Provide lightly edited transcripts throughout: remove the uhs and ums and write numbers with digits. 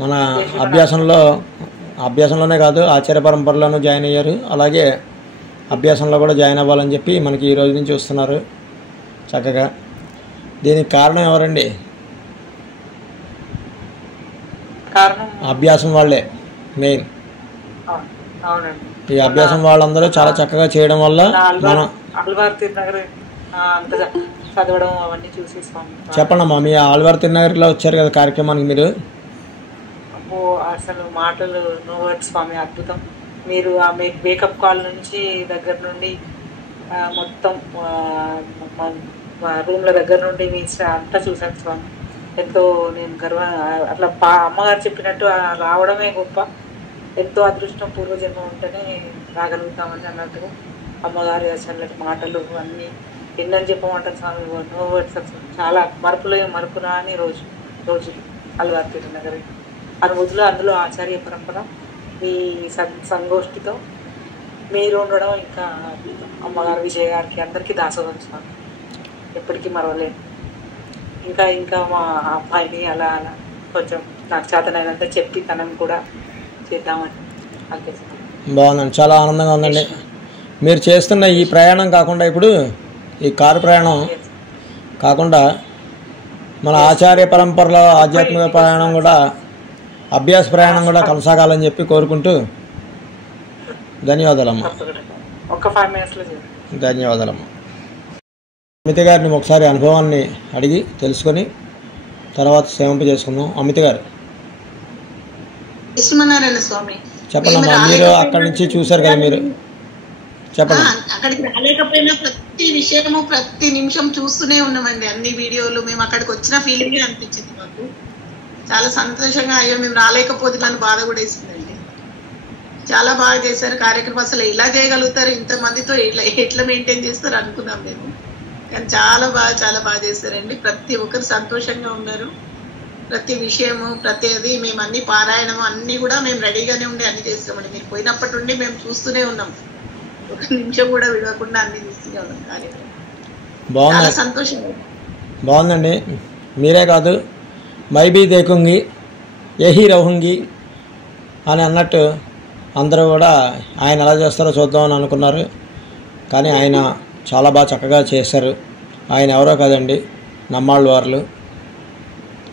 మన అభ్యాసంలోనే కాదు ఆచార్య పరంపరలోనూ జాయిన్ అయ్యారు. అలాగే అభ్యాసంలో కూడా జాయిన్ అవ్వాలని చెప్పి మనకి ఈ రోజు నుంచి వస్తున్నారు చక్కగా. దీనికి కారణం ఎవరండి? అభ్యాసం వాళ్ళే మెయిన్. ఈ అభ్యాసం వాళ్ళందరూ చాలా చక్కగా చేయడం వల్ల మనం చెప్పండి అమ్మా. మీ ఆళ్వార్ తిరునగర్లో వచ్చారు కదా కార్యక్రమానికి మీరు. అసలు మాటలు నో వర్డ్స్ స్వామి, అద్భుతం. మీరు ఆ వేకప్ కాల్ నుంచి దగ్గర నుండి మొత్తం రూమ్ల దగ్గర నుండి మీ అంతా చూశాను స్వామి. ఎంతో నేను అట్లా అమ్మగారు చెప్పినట్టు రావడమే గొప్ప. ఎంతో అదృష్టం, పూర్వజన్మ ఉంటేనే రాగలుగుతామని అన్నట్టుగా అమ్మగారి అసలు మాటలు అన్నీ ఎన్నని చెప్పమంటారు స్వామి. No words. చాలా మరుపురా అని రోజు ఆళ్వార్ తిరునగర్ అనుభూతులు. అందులో ఆచార్య పరంపర మీ సంగోష్ఠితో మీరు ఉండడం ఇంకా అమ్మగారు, విజయ్ గారికి అందరికీ దాసోహం స్వామి. ఎప్పటికీ మరవలేదు. ఇంకా మా అబ్బాయిని అలా కొంచెం నాకు చేతనైనంత చెప్పి తనని కూడా చేద్దామని అనిపిస్తుంది. బాగుందండి, చాలా ఆనందంగా ఉందండి. మీరు చేస్తున్న ఈ ప్రయాణం కాకుండా ఇప్పుడు ఈ కారు ప్రయాణం కాకుండా మన ఆచార్య పరంపరలో ఆధ్యాత్మిక ప్రయాణం కూడా, అభ్యాస ప్రయాణం కూడా కొనసాగాలని చెప్పి కోరుకుంటూ ధన్యవాదాలమ్మా. ధన్యవాదాలమ్మా. అమిత గారిని ఒకసారి అనుభవాన్ని అడిగి తెలుసుకొని తర్వాత సేవింప చేసుకుందాం. అమిత గారు చెప్పండి. మీరు అక్కడి నుంచి చూసారు కదా, మీరు చెప్పండి. అక్కడికి రాలేకపోయినా ప్రతి విషయము ప్రతి నిమిషం చూస్తూనే ఉన్నామండి. అన్ని వీడియోలు మేము అక్కడికి వచ్చిన ఫీలింగ్ అనిపించింది మాకు. చాలా సంతోషంగా, అయ్యో మేము రాలేకపోతే నన్ను బాధ కూడా వేసిందండి. చాలా బాగా చేశారు కార్యక్రమం. అసలు ఎలా చేయగలుగుతారు ఇంతమందితో, ఎట్లా మెయింటైన్ చేస్తారు అనుకున్నాం మేము. కానీ చాలా బాగా చేశారండి. ప్రతి ఒక్కరు సంతోషంగా ఉన్నారు. ప్రతి విషయము ప్రతిది మేము అన్ని పారాయణము అన్ని కూడా మేము రెడీగానే ఉండి అన్ని చేస్తామండి. మీరు పోయినప్పటి నుండి మేము చూస్తూనే ఉన్నాం, ఒక నిమిషం కూడా విడవకుండా అన్ని చూస్తూనే ఉన్నాం కార్యక్రమం. చాలా సంతోషంగా బాగుందండి. మీరే కాదు, మై బీ దేకుంగి యహీ రహుంగి అని అన్నట్టు అందరూ కూడా ఆయన ఎలా చేస్తారో చూద్దామని అనుకున్నారు. కానీ ఆయన చాలా బాగా చక్కగా చేశారు. ఆయన ఎవరో కాదండి, నమ్మాళ్ళవార్లు.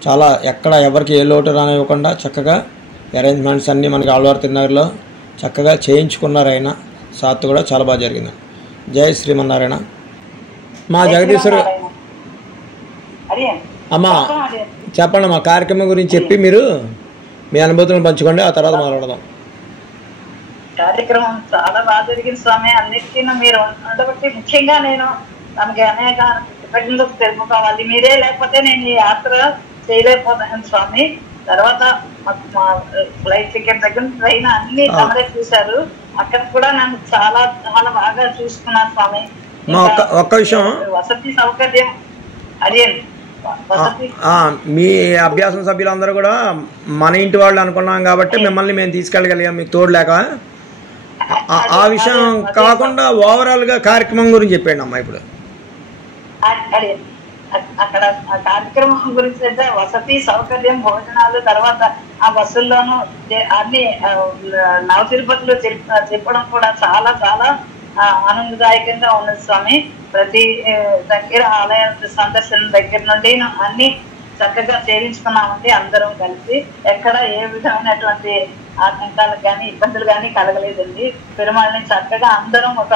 చాలా ఎక్కడ ఎవరికి ఏ లోటు రానివ్వకుండా చక్కగా అరేంజ్మెంట్స్ అన్నీ మనకి ఆళ్వార్ తిరునగర్లో చక్కగా చేయించుకున్నారు. ఆయన సాత్ కూడా చాలా బాగా జరిగింది. జై శ్రీమన్నారాయణ. మా జగదీశ్వరు అమ్మా చెప్పండి. మా కార్యక్రమం గురించి చెప్పి మీరు మీ అనుభూతులను పంచుకోండి, ఆ తర్వాత మాట్లాడదాం. కార్యక్రమం చాలా బాగా జరిగింది స్వామి. అన్నిటికీ మీరు ఉండబట్టి ముఖ్యంగా నేను తనకి అనేక కృతజ్ఞతలు తెలుపుకోవాలి. మీరే లేకపోతే నేను ఈ యాత్ర చేయలేకపోతాను స్వామి. తర్వాత మా ఫ్లైట్ టికెట్ దగ్గర ట్రైన్ అన్ని తమరే చూశారు. అక్కడ కూడా నన్ను చాలా చాలా బాగా చూసుకున్నారు స్వామి. ఒక్క విషయం, వసతి సౌకర్యం అదే మీ అభ్యాసం సభ్యులందరూ కూడా మన ఇంటి వాళ్ళు అనుకున్నాం కాబట్టి మిమ్మల్ని మేము తీసుకెళ్ళగలిగాం మీకు తోడులేక. ఆ విషయం కాకుండా ఓవరాల్గా కార్యక్రమం గురించి చెప్పండి అమ్మా. ఇప్పుడు అక్కడ కార్యక్రమం గురించి అయితే వసతి సౌకర్యం, భోజనాలు, తర్వాత ఆ బస్సుల్లోనూ అన్ని నవ తిరుపతిలో చెప్పడం కూడా చాలా చాలా ఆనందదాయకంగా ఉన్నది స్వామి. ప్రతి దగ్గర ఆలయ సందర్శన దగ్గర నుండి అన్ని చక్కగా చేయించుకున్నామండి. అందరం కలిసి ఎక్కడ ఏ విధమైనటువంటి ఆటంకాలకు కానీ ఇబ్బందులు కానీ కలగలేదండి. పెరుమాళ్ళని చక్కగా అందరం ఒక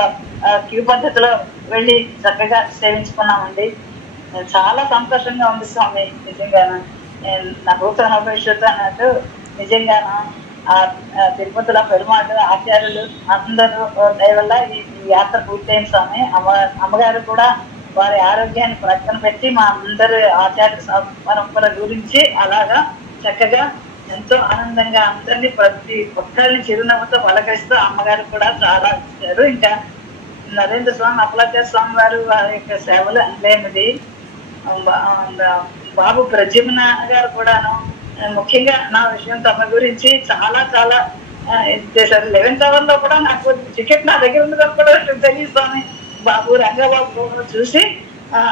క్యూ పద్ధతిలో వెళ్ళి చక్కగా సేవించుకున్నామండి. చాలా సంతోషంగా ఉంది స్వామి. నిజంగాను నా భూత భవిష్యత్తు అన్నట్టు నిజంగాను తిరుపతిలో పెరుమాళ్ళు ఆచార్యులు అందరూ దయవల్ల ఈ యాత్ర పూర్తయింది స్వామి. అమ్మగారు కూడా వారి ఆరోగ్యాన్ని ప్రక్కన పెట్టి మా అందరి ఆచార్య పరంపర గురించి అలాగా చక్కగా ఎంతో ఆనందంగా అందరినీ ప్రతి ఒక్కరిని చిరునవ్వుతో పలకరిస్తూ అమ్మగారు కూడా చాలా ఇచ్చారు. ఇంకా నరేంద్ర స్వామి, అప్పలాచార్య స్వామి వారు వారి యొక్క సేవలు అనలేనిది. బాబు ప్రజమున గారు కూడాను ముఖ్యంగా నా విషయం తమ గురించి చాలా చాలా చేశారు. 11th hour లో కూడా నాకు టికెట్ నా దగ్గర ఉంది కూడా తెలియదు స్వామి. బాబు రంగబాబు చూసి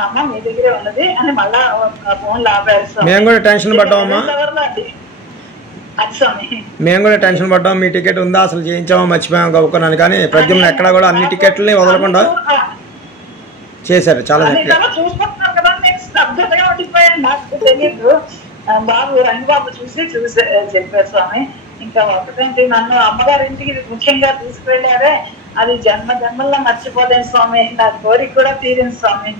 అమ్మ మీ దగ్గరే ఉన్నది అని మళ్ళా ఫోన్ లో ఆపారు. మేము కూడా టెన్షన్ పడ్డామమ్మా. అది స్వామి. మేము కూడా టెన్షన్ పడ్డాం, మీ టికెట్ ఉందా అసలు చేయించామో మర్చిపోయాం కనుక్కున్నాను. కానీ ప్రద్యుమ్న ఎక్కడ కూడా అన్ని టికెట్లని వదలకుండా చేశారు, చాలా చక్కగా. చూసుకుంటున్నాను కదా, నేను స్తబ్దతగా ఉండిపోయాను, నాకు తెలియదు. బాబు రంగబాబు చూసి చెప్పారు స్వామి. ఇంకా ఒకటేంటి, నన్ను అమ్మగారింటికి ముఖ్యంగా తీసుకువెళ్ళారే, అది జన్మ జన్మల్లో మర్చిపోలేను స్వామి. నా కోరిక కూడా తీరింది స్వామి.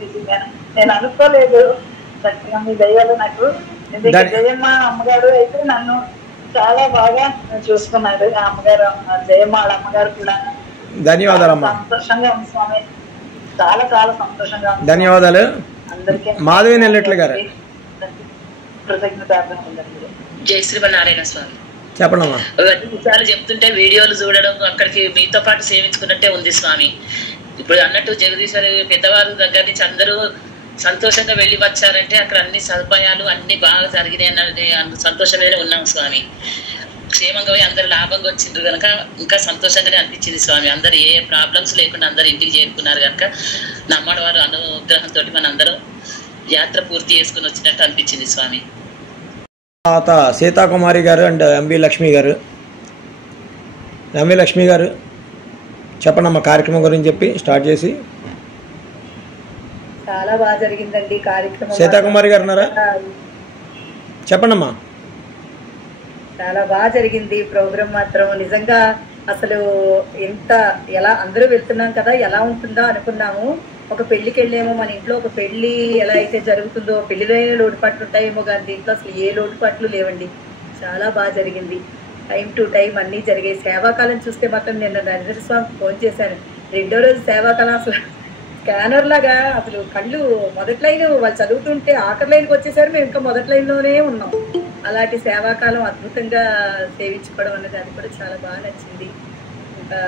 నేను అనుకోలేదు, చక్కగా మీ దయ్యాలు నాకు. జయమ్మ అమ్మగారు అయితే నన్ను చాలా బాగా చూసుకున్నారు. ఆ అమ్మగారు, జయమ్మ వాళ్ళ అమ్మగారు కూడా. ధన్యవాదాలమ్మా, సంతోషంగా ఉంది స్వామి, చాలా చాలా సంతోషంగా ఉంది. ధన్యవాదాలు. అందరికీ మాధవి నెల్లెట్ల గారు కృతజ్ఞతార్థం. జై శ్రీమన్నారాయణ స్వామి. చెప్పండమ్మా. విషయాలు చెప్తుంటే వీడియోలు చూడడం, అక్కడికి మీతో పాటు సేవించుకున్నట్టే ఉంది స్వామి. ఇప్పుడు అన్నట్టు జగదీశ్వరి పెద్దవారు దగ్గర నుంచి అందరూ సంతోషంగా వెళ్ళి వచ్చారంటే అక్కడ అన్ని సదుపాయాలు అన్ని బాగా జరిగినాయి అన్నది సంతోషంగానే ఉన్నాం స్వామి. క్షేమంగా పోయి అందరు లాభంగా వచ్చిండ్రు కనుక ఇంకా సంతోషంగానే అనిపించింది స్వామి. అందరు ఏ ప్రాబ్లమ్స్ లేకుండా అందరు ఇంటికి చేరుకున్నారు కనుక నమ్మడి వారు అనుగ్రహంతో మన అందరం యాత్ర పూర్తి చేసుకుని వచ్చినట్టు అనిపించింది స్వామి. తర్వాత సీతాకుమారి గారు అండ్ ఎంవి లక్ష్మి గారు. ఎంవి లక్ష్మి గారు చెప్పండమ్మా కార్యక్రమం గురించి చెప్పి స్టార్ట్ చేసి. చాలా బాగా జరిగిందండి కార్యక్రమం. సీతాకుమారి గారు ఉన్నారా? చెప్పండమ్మా. చాలా బాగా జరిగింది ప్రోగ్రామ్ మాత్రం. నిజంగా అసలు ఎలా అందరూ వెళ్తున్నాం కదా, ఎలా ఉంటుందో అనుకున్నాము. ఒక పెళ్లికి వెళ్ళేమో, మన ఇంట్లో ఒక పెళ్లి ఎలా అయితే జరుగుతుందో, పెళ్లిలో లోటుపాట్లు ఉంటాయేమో, కానీ దీంట్లో అసలు ఏ లోటుపాట్లు లేవండి. చాలా బాగా జరిగింది. టైం టు టైం అన్నీ జరిగాయి. సేవాకాలం చూస్తే మాత్రం నేను నరేంద్ర స్వామికి ఫోన్ చేశాను. రెండో రోజు సేవాకాలం అసలు స్కానర్ లాగా అసలు కళ్ళు మొదటి లైన్ వాళ్ళు చదువుతుంటే ఆఖరి లైన్కి వచ్చేసరి మేము ఇంకా మొదటి లైన్లోనే ఉన్నాం. అలాంటి సేవాకాలం అద్భుతంగా సేవించుకోవడం అన్నది అది కూడా చాలా బాగా నచ్చింది. ఇంకా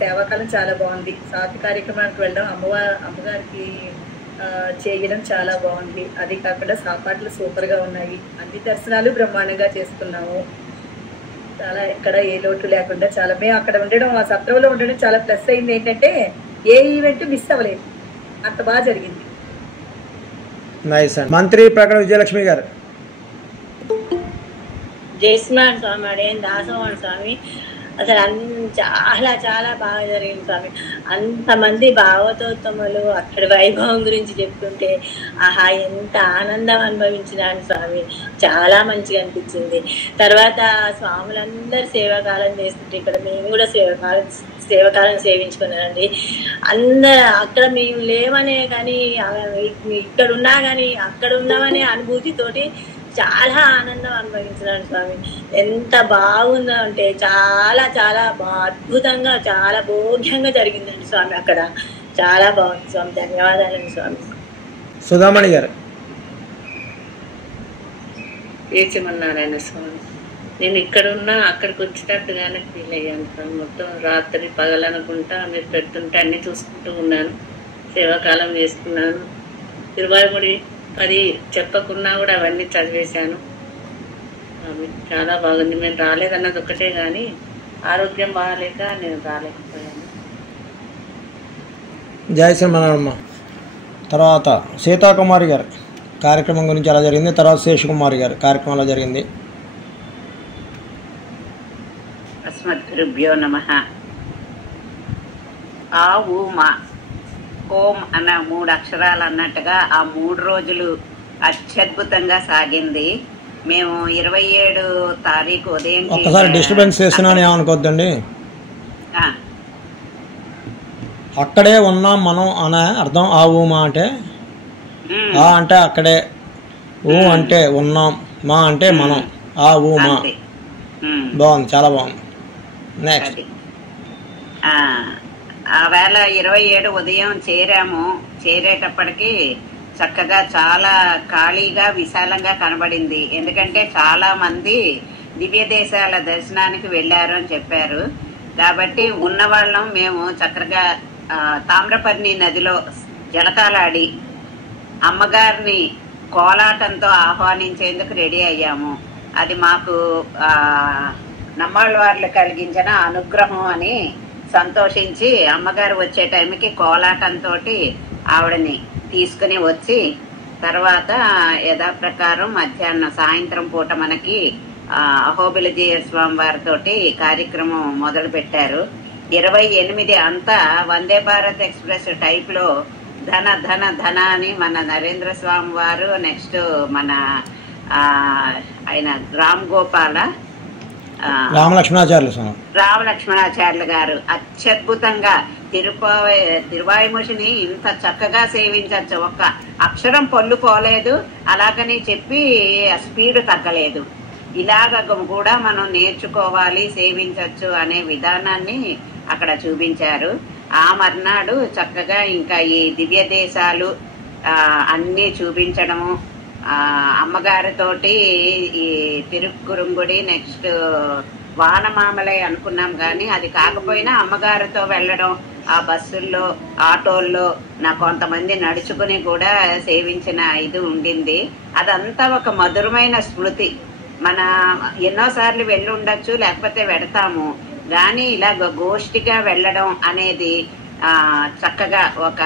సేవాకాలం చాలా బాగుంది. సాతి కార్యక్రమానికి వెళ్ళడం, అమ్మగారికి చేయడం చాలా బాగుంది. అది కాకుండా సాపాట్లు సూపర్గా ఉన్నాయి. అన్ని దర్శనాలు బ్రహ్మాండంగా చేసుకున్నాము. చాలా ఎక్కడ ఏ లోటు లేకుండా చాలా మేము అక్కడ ఉండడం, ఆ సత్రంలో ఉండడం చాలా ప్లస్ అయింది. ఏంటంటే ఏ ఈవెంట్ మిస్ అవ్వలేదు, అంత బాగా జరిగింది. నైస్ అండి. మంత్రి ప్రకటన విజయలక్ష్మి గారు. జయస్మాన్ స్వామి, అడేం దాసవాణి స్వామి, అసలు చాలా చాలా బాగా జరిగింది స్వామి. అంతమంది భావతోత్తములు అక్కడ వైభవం గురించి చెప్తుంటే ఆహా ఎంత ఆనందం అనుభవించినాను స్వామి. చాలా మంచిగా అనిపించింది. తర్వాత స్వాములందరూ సేవాకాలం చేస్తుంటే ఇక్కడ మేము కూడా సేవకాలం సేవించుకున్నానండి. అక్కడ మేము లేవనే కానీ, ఇక్కడ ఉన్నా కానీ అక్కడ ఉన్నామనే అనుభూతితోటి చాలా ఆనందం అనుభవించినాను స్వామి. ఎంత బాగుందో అంటే చాలా చాలా అద్భుతంగా, చాలా భోగ్యంగా జరిగిందండి స్వామి. అక్కడ చాలా బాగుంది స్వామి. ధన్యవాదాలండి స్వామి. సుధామణి గారు. ఏచిమన్నారాయణ స్వామి, నేను ఇక్కడున్నా అక్కడికి వచ్చినట్టుగానే ఫీల్ అయ్యాను స్వామి. మొత్తం రాత్రి పగలనుకుంటా మీరు పెడుతుంటే అన్నీ చూసుకుంటూ ఉన్నాను. సేవాకాలం చేసుకున్నాను. తిరువాయిముడి అది చెప్పకున్నా కూడా అవన్నీ చదివేశాను. చాలా బాగుంది. మేము రాలేదన్నది ఒకటే కానీ ఆరోగ్యం బాగాలేక నేను రాలేకపోయాను. జయ శ్రీమన్నారాయణ. తర్వాత సీతాకుమారి గారు కార్యక్రమం గురించి ఎలా జరిగింది. తర్వాత శేషకుమారి గారు కార్యక్రమంలో జరిగింది. అస్మద్గురుభ్యో నమః. ఆ ఊమా ఓం అన్న 3 అక్షరాలు అన్నట్టుగా ఆ 3 రోజులు అత్యద్భుతంగా సాగింది. మేము 27 తారీఖు ఉదయం ఒక్కసారి డిస్టర్బెన్స్ చేస్తున్నాను ఏమనుకోద్దండి. అక్కడే ఉన్నాం మనం అనే అర్థం ఆ ఊమా అంటే. ఆ అంటే అక్కడే, ఊ అంటే ఉన్నాం, మా అంటే మనం, ఆ ఊమా. బాగుంది, చాలా బాగుంది. నెక్స్ట్ ఆ వేళ 27 ఉదయం చేరాము. చేరేటప్పటికి చక్కగా చాలా ఖాళీగా విశాలంగా కనబడింది. ఎందుకంటే చాలా మంది దివ్య దేశాల దర్శనానికి వెళ్ళారు అని చెప్పారు. కాబట్టి ఉన్నవాళ్ళం మేము చక్కగా తామ్రపర్ణి నదిలో జలకాలాడి అమ్మగారిని కోలాటంతో ఆహ్వానించేందుకు రెడీ అయ్యాము. అది మాకు నమ్మాళ్ళ వాళ్ళు కలిగించిన అనుగ్రహం అని సంతోషించి అమ్మగారు వచ్చే టైంకి కోలాటంతో ఆవిడని తీసుకుని వచ్చి తర్వాత యథాప్రకారం సాయంత్రం పూట మనకి అహోబిలజీయ స్వామి వారితో ఈ కార్యక్రమం మొదలు పెట్టారు. 28 అంతా వందే భారత్ ఎక్స్ప్రెస్ టైప్ లో ధన ధన ధన అని మన నరేంద్ర స్వామి వారు, నెక్స్ట్ మన ఆయన రామలక్ష్మణాచార్యులు గారు అత్యద్భుతంగా తిరువాయుమూషిని ఇంత చక్కగా సేవించచ్చు. ఒక్క అక్షరం పొల్లు పోలేదు, అలాగని చెప్పి స్పీడ్ తగ్గలేదు. ఇలాగ కూడా మనం నేర్చుకోవాలి, సేవించవచ్చు అనే విధానాన్ని అక్కడ చూపించారు. ఆ మర్నాడు చక్కగా ఇంకా ఈ దివ్య దేశాలు అన్నీ చూపించడము, అమ్మగారితోటి ఈ తిరుక్కురుంగుడి, నెక్స్ట్ వానమామలై అనుకున్నాం కానీ అది కాకపోయినా అమ్మగారితో వెళ్ళడం, ఆ బస్సుల్లో ఆటోల్లో కొంతమంది నడుచుకుని కూడా సేవించిన ఇది ఉండింది. అదంతా ఒక మధురమైన స్మృతి. మన ఎన్నోసార్లు వెళ్ళి ఉండొచ్చు, లేకపోతే వెడతాము, కానీ ఇలా గోష్ఠిగా వెళ్ళడం అనేది చక్కగా ఒక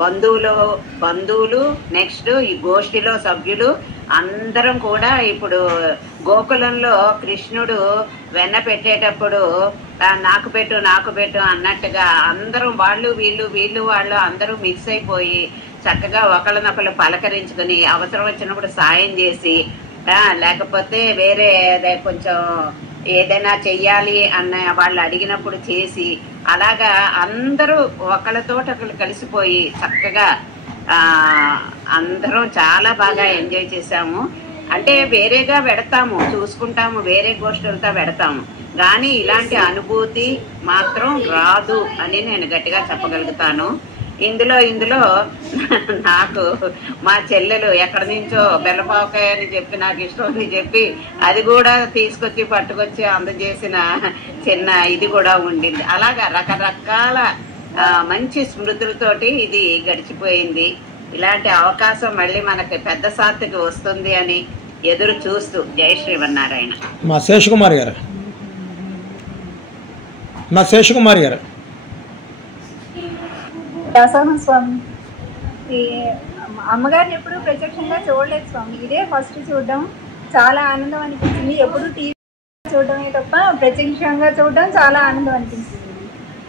బంధువులు నెక్స్ట్ ఈ గోష్ఠిలో సభ్యులు అందరం కూడా ఇప్పుడు గోకులంలో కృష్ణుడు వెన్న పెట్టేటప్పుడు నాకు పెట్టు అన్నట్టుగా అందరం వాళ్ళు అందరూ మిక్స్ అయిపోయి చక్కగా ఒకళ్ళనొకళ్ళు పలకరించుకుని అవసరం వచ్చినప్పుడు సాయం చేసి, లేకపోతే వేరే కొంచెం ఏదైనా చెయ్యాలి అన్న వాళ్ళు అడిగినప్పుడు చేసి, అలాగా అందరూ ఒకళ్ళతోటి ఒకళ్ళు కలిసిపోయి చక్కగా అందరం చాలా బాగా ఎంజాయ్ చేసాము. అంటే వేరేగా పెడతాము, చూసుకుంటాము, వేరే గోష్ఠులతో పెడతాము, కానీ ఇలాంటి అనుభూతి మాత్రం రాదు అని నేను గట్టిగా చెప్పగలుగుతాను. ఇందులో నాకు మా చెల్లెలు ఎక్కడి నుంచో బెల్లపావకాయ అని చెప్పి నాకు ఇష్టం అని చెప్పి అది కూడా తీసుకొచ్చి పట్టుకొచ్చి అందజేసిన చిన్న ఇది కూడా ఉండింది. అలాగా రకరకాల మంచి స్మృతులతోటి ఇది గడిచిపోయింది. ఇలాంటి అవకాశం మళ్ళీ మనకి పెద్ద సాత్తుకి వస్తుంది అని ఎదురు చూస్తూ జై శ్రీమన్నారాయణ. మా శేషకుమారి గారు దాసోహం స్వామి, ఈ అమ్మగారిని ఎప్పుడు ప్రత్యక్షంగా చూడలేదు స్వామి, ఇదే ఫస్ట్ చూడడం. చాలా ఆనందం అనిపించింది. ఎప్పుడు టీవీ చూడడమే తప్ప ప్రత్యక్షంగా చూడడం చాలా ఆనందం అనిపించింది.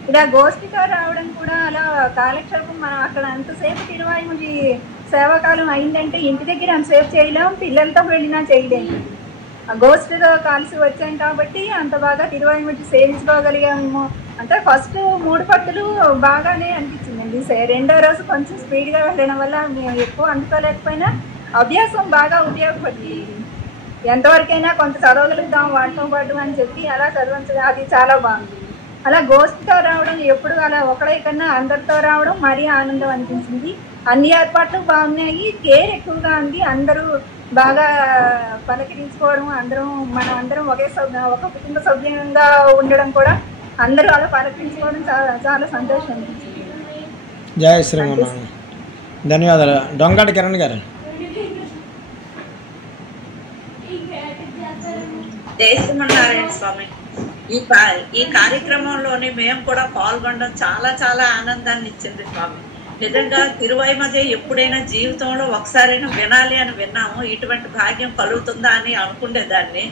ఇలా గోష్ఠితో రావడం కూడా అలా కాలక్షేపం. మనం అక్కడ అంతసేపు తిరువాయుమూషి సేవాకాలం అయిందంటే ఇంటి దగ్గర అంతసేపు చేయలేం, పిల్లలతో వెళ్ళినా చేయలేము. గోష్ఠితో కలిసి వచ్చాం కాబట్టి అంత బాగా తిరువాయుమూషి సేవించుకోగలిగాము. అంటే ఫస్ట్ 3 పట్టులు బాగానే అనిపించిందండి. రెండో రోజు కొంచెం స్పీడ్గా వెళ్ళడం వల్ల మేము ఎక్కువ అందుకోలేకపోయినా అభ్యాసం బాగా ఉపయోగపడింది. ఎంతవరకైనా కొంత చదవగలుగుతాం వాటితో పాటు అని చెప్పి అలా చదవచ్చు, అది చాలా బాగుంది. అలా గోష్ఠితో రావడం ఎప్పుడు అలా ఒకడే కన్నా అందరితో రావడం మరీ ఆనందం అనిపించింది. అన్ని ఏర్పాట్లు బాగున్నాయి, కేర్ ఎక్కువగా ఉంది. అందరూ బాగా పలకరించుకోవడం, మనం అందరం ఒక కుటుంబ సభ్యంగా ఉండడం కూడా అందరూ అలా పలకరించుకోవడం చాలా సంతోషం అనిపించింది. జయ శ్రీమన్నారాయణ. ధన్యవాదాలు. డొంగాటి కిరణ్ గారు. జయ శ్రీమన్నారాయణ స్వామి. ఈ కార్యక్రమంలోని మేము కూడా పాల్గొనడం చాలా చాలా ఆనందాన్ని ఇచ్చింది స్వామి. నిజంగా తిరువైమదే ఎప్పుడైనా జీవితంలో ఒకసారైనా వినాలి అని విన్నాము. ఇటువంటి భాగ్యం కలుగుతుందా అని అనుకునేదాన్ని.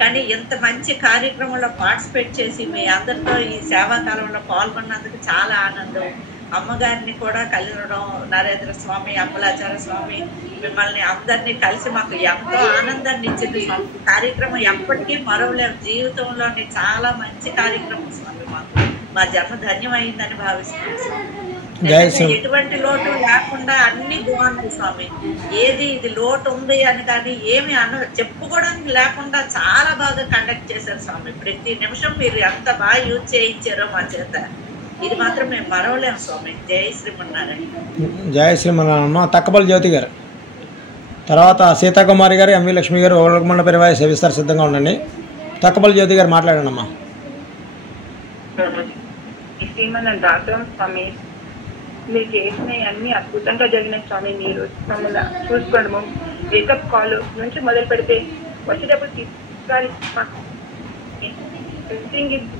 కానీ ఇంత మంచి కార్యక్రమంలో పార్టిసిపేట్ చేసి మీ అందరితో ఈ సేవాకాలంలో పాల్గొన్నందుకు చాలా ఆనందం. అమ్మగారిని కూడా కలవడం, నరేంద్ర స్వామి, అప్పలాచార్య స్వామి, మిమ్మల్ని అందరినీ కలిసి మాకు ఎంతో ఆనందాన్ని ఇచ్చింది స్వామి. కార్యక్రమం ఎప్పటికీ మరవలేము. జీవితంలోని చాలా మంచి కార్యక్రమం స్వామి. మా జన్మ ధన్యమైందని భావిస్తున్నాం స్వామి. ఎటువంటి లోటు లేకుండా అన్ని బాగున్నాయి స్వామి. ఏది ఇది లోటు ఉంది అని కానీ ఏమి చెప్పుకోవడానికి లేకుండా చాలా బాగా కండక్ట్ చేశారు స్వామి. ప్రతి నిమిషం మీరు ఎంత బాగా యూజ్ చేయించారో మా చేత, ఇది మాత్రం మేము మరవలేము స్వామి. జై శ్రీమన్నారాయణ. జయ శ్రీమన్నారాయణ. తక్కపల్లి జ్యోతి గారు, తర్వాత సీతాకుమారి గారు, ఎంవి లక్ష్మి గారు, ఓళ్ళమండ పరివారి సేవిస్తారు, సిద్ధంగా ఉండండి. తక్కపల్లి జ్యోతి గారు మాట్లాడండి అమ్మా. స్వామి, మీరు చేసినవి అన్ని అద్భుతంగా జరిగినాయి స్వామి. మీరు మమ్మల్ని చూసుకోవడము, వేకప్ కాల్ నుంచి మొదలు పెడితే వచ్చేటప్పుడు తీసుకోవాలి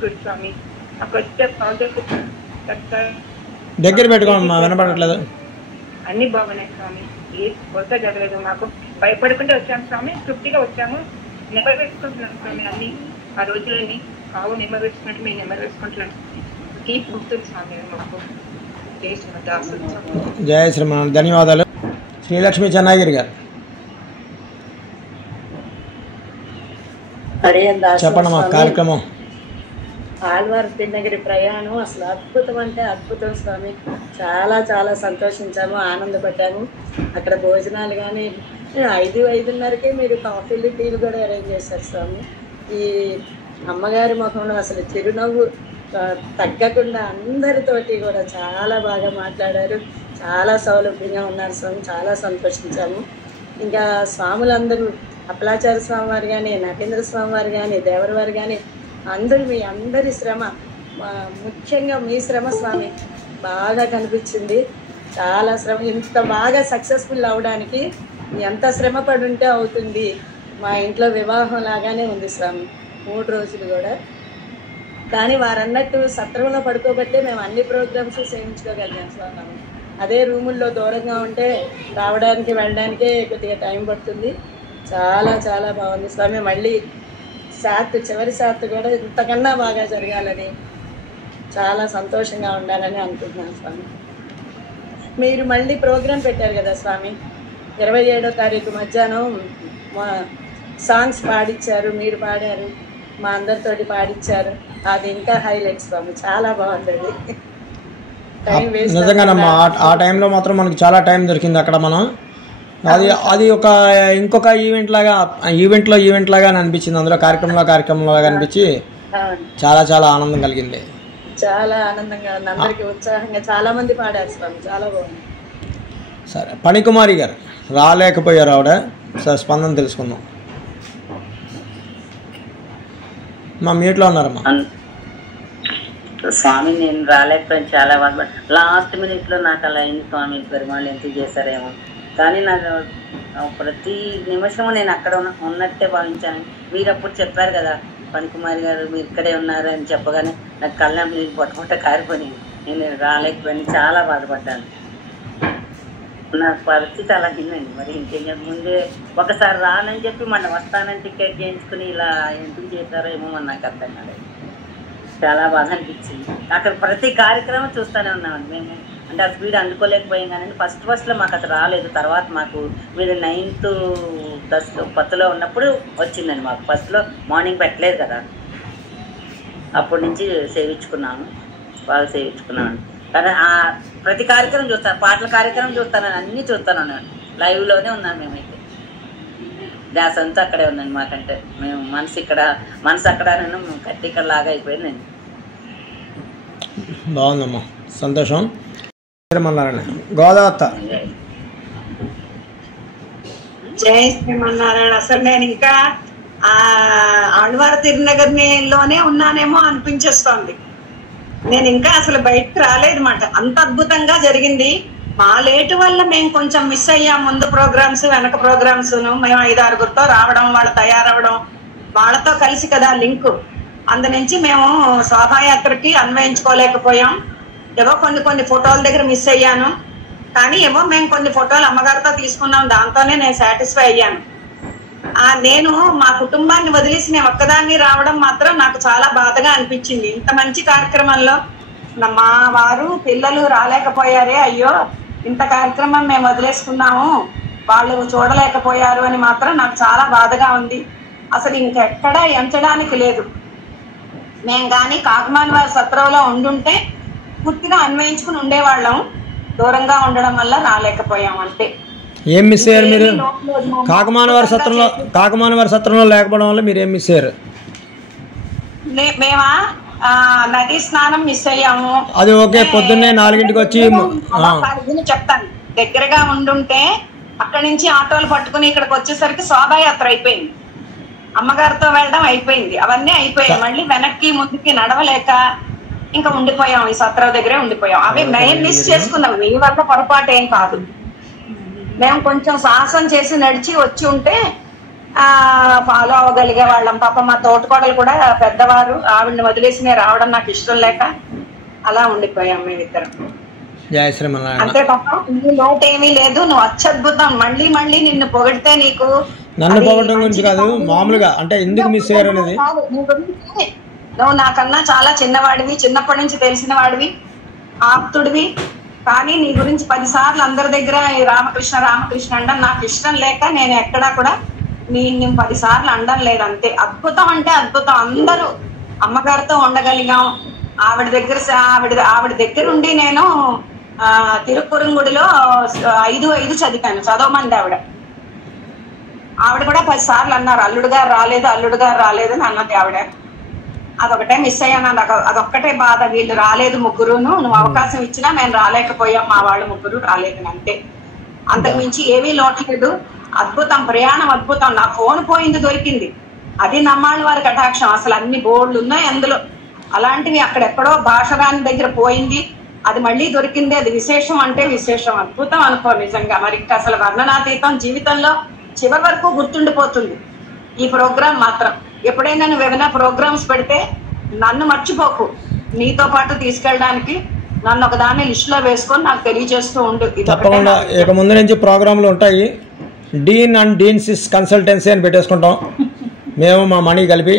గుడ్ స్వామి. మాకు వచ్చే దగ్గర పెట్టుకోమ్మా, వినపడట్లేదు. అన్ని బాగున్నాయి స్వామి, ఏ కొరత జరగలేదు. మాకు భయపడుకుంటే వచ్చాము స్వామి, తృప్తిగా వచ్చాము. నెంబర్ వేసుకుంటున్నాను స్వామి అన్ని ఆ రోజులని కావు నెంబర్ వేసుకున్నట్టు మేము నెంబర్ వేసుకుంటున్నాం. కీప్ గుర్తుంది స్వామి మాకు. జై శ్రీమద్. జయ శ్రీమన్. ధన్యవాదాలు. శ్రీలక్ష్మి చెన్నాగిరి గారు చెప్పండమ్మా కార్యక్రమం. ఆళ్వార్ తిరునగిరి ప్రయాణం అసలు అద్భుతం అంటే అద్భుతం స్వామి. చాలా చాలా సంతోషించాము, ఆనందపడ్డాము. అక్కడ భోజనాలు కానీ 5:30కే మీరు కాఫీలు టీలు కూడా అరేంజ్ చేశారు స్వామి. ఈ అమ్మగారి ముఖంలో అసలు చిరునవ్వు తగ్గకుండా అందరితోటి కూడా చాలా బాగా మాట్లాడారు. చాలా సౌలభ్యంగా ఉన్నారు స్వామి. చాలా సంతోషించాము. ఇంకా స్వాములందరూ అప్పలాచార్య స్వామి వారు కానీ, నటేంద్ర స్వామి వారు కానీ, దేవర వారు కానీ అందరూ మీ అందరి శ్రమ, ముఖ్యంగా మీ శ్రమ స్వామి బాగా కనిపించింది. చాలా శ్రమ. ఇంత బాగా సక్సెస్ఫుల్ అవడానికి ఎంత శ్రమ పడి ఉంటే అవుతుంది. మా ఇంట్లో వివాహం లాగానే ఉంది స్వామి 3 రోజులు కూడా. కానీ వారన్నట్టు సత్రంలో పడుకోబట్టే మేము అన్ని ప్రోగ్రామ్స్ సేవించుకోగలిగాం స్వామి. అదే రూముల్లో దూరంగా ఉంటే రావడానికి వెళ్ళడానికే కొద్దిగా టైం పడుతుంది. చాలా చాలా బాగుంది స్వామి. మళ్ళీ చివరి శాత్ కూడా ఇంతకన్నా బాగా జరగాలని, చాలా సంతోషంగా ఉండాలని అనుకుంటున్నాను స్వామి. మీరు మళ్ళీ ప్రోగ్రాం పెట్టారు కదా స్వామి, 27వ తారీఖు మధ్యాహ్నం సాంగ్స్ పాడిచ్చారు, మీరు పాడారు, మా అందరితోటి పాడిచ్చారు. అది ఇంకా హైలైట్ స్వామి. చాలా బాగుంది అది. టైం వేస్ట్ నిజంగానమ్మా. ఆ టైంలో మాత్రం మనకి చాలా టైం దొరికింది అక్కడ. మనం అది ఇంకొక ఈవెంట్ లాగా అనిపించింది. అందులో కార్యక్రమం లాగా అనిపించి చాలా చాలా ఆనందం కలిగింది. చాలా ఆనందంగా ఉంది. అందరికి ఉత్సాహంగా చాలా మంది పాడారు స్వామి. చాలా బాగుంది. సరే, పణికుమారి గారు రాలేకపోయారు. ఆవిడ సార్ స్పందన తెలుసుకుందాం. మా మీట్లో ఉన్నారమ్మా. స్వామి నేను రాలేకపోయాను, చాలా బాధపడి లాస్ట్ మినిట్లో నాకు అలా అయింది స్వామి. పెరుమాళ్ళు ఎంత చేశారేమో, కానీ నాకు ప్రతి నిమిషము నేను అక్కడ ఉన్నట్టే భావించాను. మీరు అప్పుడు చెప్పారు కదా పణికుమారి గారు మీరు ఇక్కడే ఉన్నారు అని చెప్పగానే నాకు కళ్ళ నీళ్ళు పొట్టపొట్ట కారిపోయి నేను రాలేకపోయాను. చాలా బాధపడ్డాను. నా పరిస్థితి అలా తిందండి. మరి ఇంకేం ముందే ఒకసారి రానని చెప్పి మళ్ళీ వస్తానని టికెట్ చేయించుకుని ఇలా ఎందుకు చేశారో ఏమో మన నాకు అర్థం కాలేదు. చాలా బాధ అనిపించింది. అక్కడ ప్రతి కార్యక్రమం చూస్తూనే ఉన్నామండి మేము. అంటే ఆ స్పీడ్ అందుకోలేకపోయాం కానీ ఫస్ట్లో మాకు అసలు రాలేదు. తర్వాత మాకు మీరు 9th 10th ఉన్నప్పుడు వచ్చిందండి మాకు. ఫస్ట్లో మార్నింగ్ పెట్టలేదు కదా, అప్పటి నుంచి సేవించుకున్నాము, బాగా సేవించుకున్నాను. కానీ ప్రతి కార్యక్రమం చూస్తాను, పాటల కార్యక్రమం చూస్తాను, అన్నీ చూస్తాను. లైవ్లోనే ఉన్నాను మేమైతే. ధ్యాస అంతా అక్కడే ఉందండి మాకంటే. మేము మనసు అక్కడ నేను కట్టి ఇక్కడ లాగా అయిపోయిందండి. బాగుందమ్మా, సంతోషం. గోదావత్త. జై శ్రీమన్నారాయణ. అసలు నేను ఇంకా ఆళ్వార్ తిరునగర్లోనే ఉన్నానేమో అనిపించేస్తోంది. నేను ఇంకా అసలు బయటకు రాలేదన్నమాట. అంత అద్భుతంగా జరిగింది. మా లేటు వల్ల మేము కొంచెం మిస్ అయ్యాం. ముందు ప్రోగ్రామ్స్ వెనక ప్రోగ్రామ్స్ మేము 5-6గురితో రావడం, వాళ్ళు తయారవడం, వాళ్ళతో కలిసి కదా లింకు. అందునుంచి మేము శోభాయాత్రకి అన్వయించుకోలేకపోయాం. ఏవో కొన్ని ఫోటోల దగ్గర మిస్ అయ్యాను. కానీ ఏమో మేము కొన్ని ఫోటోలు అమ్మగారితో తీసుకున్నాం, దాంతోనే నేను సాటిస్ఫై అయ్యాను. నేను మా కుటుంబాన్ని వదిలేసి నేను ఒక్కదాన్ని రావడం మాత్రం నాకు చాలా బాధగా అనిపించింది. ఇంత మంచి కార్యక్రమంలో మా వారు పిల్లలు రాలేకపోయారే, అయ్యో ఇంత కార్యక్రమం మేము వదిలేసుకున్నాము, వాళ్ళు చూడలేకపోయారు అని మాత్రం నాకు చాలా బాధగా ఉంది. అసలు ఇంకెక్కడా ఎంచడానికి లేదు. మేము కానీ కాకమాన్ వారి సత్రంలో ఉండుంటే పూర్తిగా అన్వయించుకుని ఉండేవాళ్ళం. దూరంగా ఉండడం వల్ల రాలేకపోయాం అంతే. ఏం మిస్ అయ్యారు మీరు? కాకమానవారి సత్రంలో లేకపోవడం వల్ల మీరు ఏం మిస్ అయ్యారు? మేమా నదీ స్నానం మిస్ అయ్యాము. అది ఓకే. పొద్దున్నే 4ంటికి వచ్చి చెప్తాను, దగ్గరగా ఉండుంటే అక్కడి నుంచి ఆటోలు పట్టుకుని ఇక్కడికి వచ్చేసరికి శోభాయాత్ర అయిపోయింది. అమ్మగారితో వెళ్ళడం అయిపోయింది, అవన్నీ అయిపోయాయి. మళ్ళీ వెనక్కి ముందుకి నడవలేక ఇంకా ఉండిపోయాం, ఈ సత్రం దగ్గరే ఉండిపోయాం. అవి మేము మిస్ చేసుకున్నాం. మీ వల్ల పొరపాటు ఏం కాదు. మేము కొంచెం సాహసం చేసి నడిచి వచ్చి ఉంటే ఫాలో అవ్వగలిగే వాళ్ళం. పాప మా తోటకోడలు కూడా పెద్దవారు, ఆవిడని వదిలేసి రావడం నాకు ఇష్టం లేక అలా ఉండిపోయాం మేమిద్దరం. అంతే పాప, నీ లోటు ఏమీ లేదు. నువ్వు అత్యద్భుతం. మళ్ళీ నిన్ను పొగిడితే నీకు నన్ను పొగడడం గురించి కాదు, మామూలుగా అంటే ఎందుకు మిస్ అయ్యారు అనేది. కాదు, నీ గురించి నువ్వు నాకన్నా చాలా చిన్నవాడివి, చిన్నప్పటి నుంచి తెలిసిన వాడివి, ఆప్తుడివి. కానీ నీ గురించి 10 సార్లు అందరి దగ్గర ఈ రామకృష్ణ రామకృష్ణ అనడం నాకు ఇష్టం లేక నేను ఎక్కడా కూడా నేను 10 సార్లు అనడం లేదు. అంతే. అద్భుతం అంటే అద్భుతం. అందరూ అమ్మగారితో ఉండగలిగాం. ఆవిడ దగ్గర ఉండి నేను తిరుక్కురంగుడిలో 5 చదివాను. చదవమంది ఆవిడ కూడా 10 సార్లు అన్నారు అల్లుడు గారు రాలేదు అని అన్నది ఆవిడ. అదొకటే మిస్ అయ్యాను. అదొక్కటే బాధ. వీళ్ళు రాలేదు ముగ్గురును, నువ్వు అవకాశం ఇచ్చినా నేను రాలేకపోయాం, మా వాళ్ళు ముగ్గురు రాలేదు అంతే. అంతకు మించి ఏమీ లోట్లేదు. అద్భుతం, ప్రయాణం అద్భుతం. నా ఫోన్ పోయింది, దొరికింది. అది నమ్మాళ్ళ వారి కటాక్షం. అసలు అన్ని బోర్డులు ఉన్నాయి అందులో. అలాంటివి అక్కడెక్కడో భాషరాని దగ్గర పోయింది, అది మళ్ళీ దొరికింది. అది విశేషం అంటే విశేషం, అద్భుతం అనుకో నిజంగా. మరి అసలు వర్ణనాతీతం. జీవితంలో చివరి వరకు గుర్తుండిపోతుంది ఈ ప్రోగ్రాం మాత్రం. ఎప్పుడైనా నువ్వు ఏమైనా ప్రోగ్రామ్స్ పెడితే నన్ను మర్చిపోకు. నీతో పాటు తీసుకెళ్ళడానికి నన్ను ఒకదాన్ని లిస్ట్ లో వేసుకొని నాకు తెలియజేస్తూ ఉండు. తప్పకుండా ఇక ముందు నుంచి ప్రోగ్రాంలు ఉంటాయి. డీన్ అండ్ డీన్సిస్ కన్సల్టెన్సీ అని పెట్టేసుకుంటాం. మేము మా మనీ కలిపి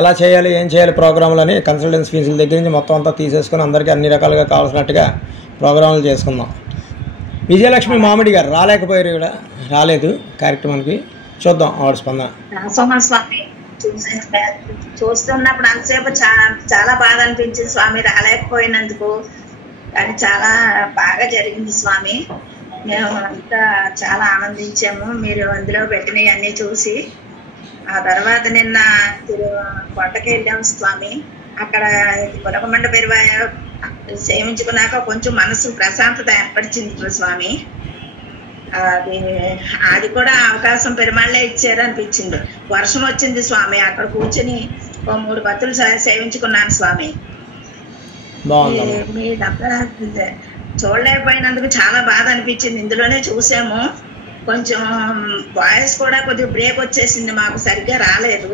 ఎలా చేయాలి, ఏం చేయాలి ప్రోగ్రాంలు అని కన్సల్టెన్సీ ఫీజుల దగ్గర నుంచి మొత్తం అంతా తీసేసుకొని అందరికీ అన్ని రకాలుగా కావాల్సినట్టుగా ప్రోగ్రాంలు చేసుకుందాం. విజయలక్ష్మి మామిడి గారు రాలేకపోయారు, ఇక్కడ రాలేదు కార్యక్రమానికి. చూద్దాం ఆవిడ స్పందన. స్వామి చూస్తున్నప్పుడు అంతసేపు చాలా బాధ అనిపించింది స్వామి రాలేకపోయినందుకు. కానీ చాలా బాగా జరిగింది స్వామి. మేము అంతా చాలా ఆనందించాము మీరు అందులో పెట్టినవి అన్ని చూసి. ఆ తర్వాత నిన్న కొండకి వెళ్ళాము స్వామి. అక్కడ కొరకమండ పెరువాయ సేవించుకున్నాక కొంచెం మనసు ప్రశాంతత ఏర్పరిచింది స్వామి. అది కూడా అవకాశం పెరుమాళ్ళే ఇచ్చారు అనిపించింది. వర్షం వచ్చింది స్వామి. అక్కడ కూర్చొని 3 బతులు సేవించుకున్నాను స్వామి. మీ దగ్గర చూడలేకపోయినందుకు చాలా బాధ అనిపించింది. ఇందులోనే చూసాము. కొంచెం వాయిస్ కూడా కొద్దిగా బ్రేక్ వచ్చేసింది, మాకు సరిగ్గా రాలేదు.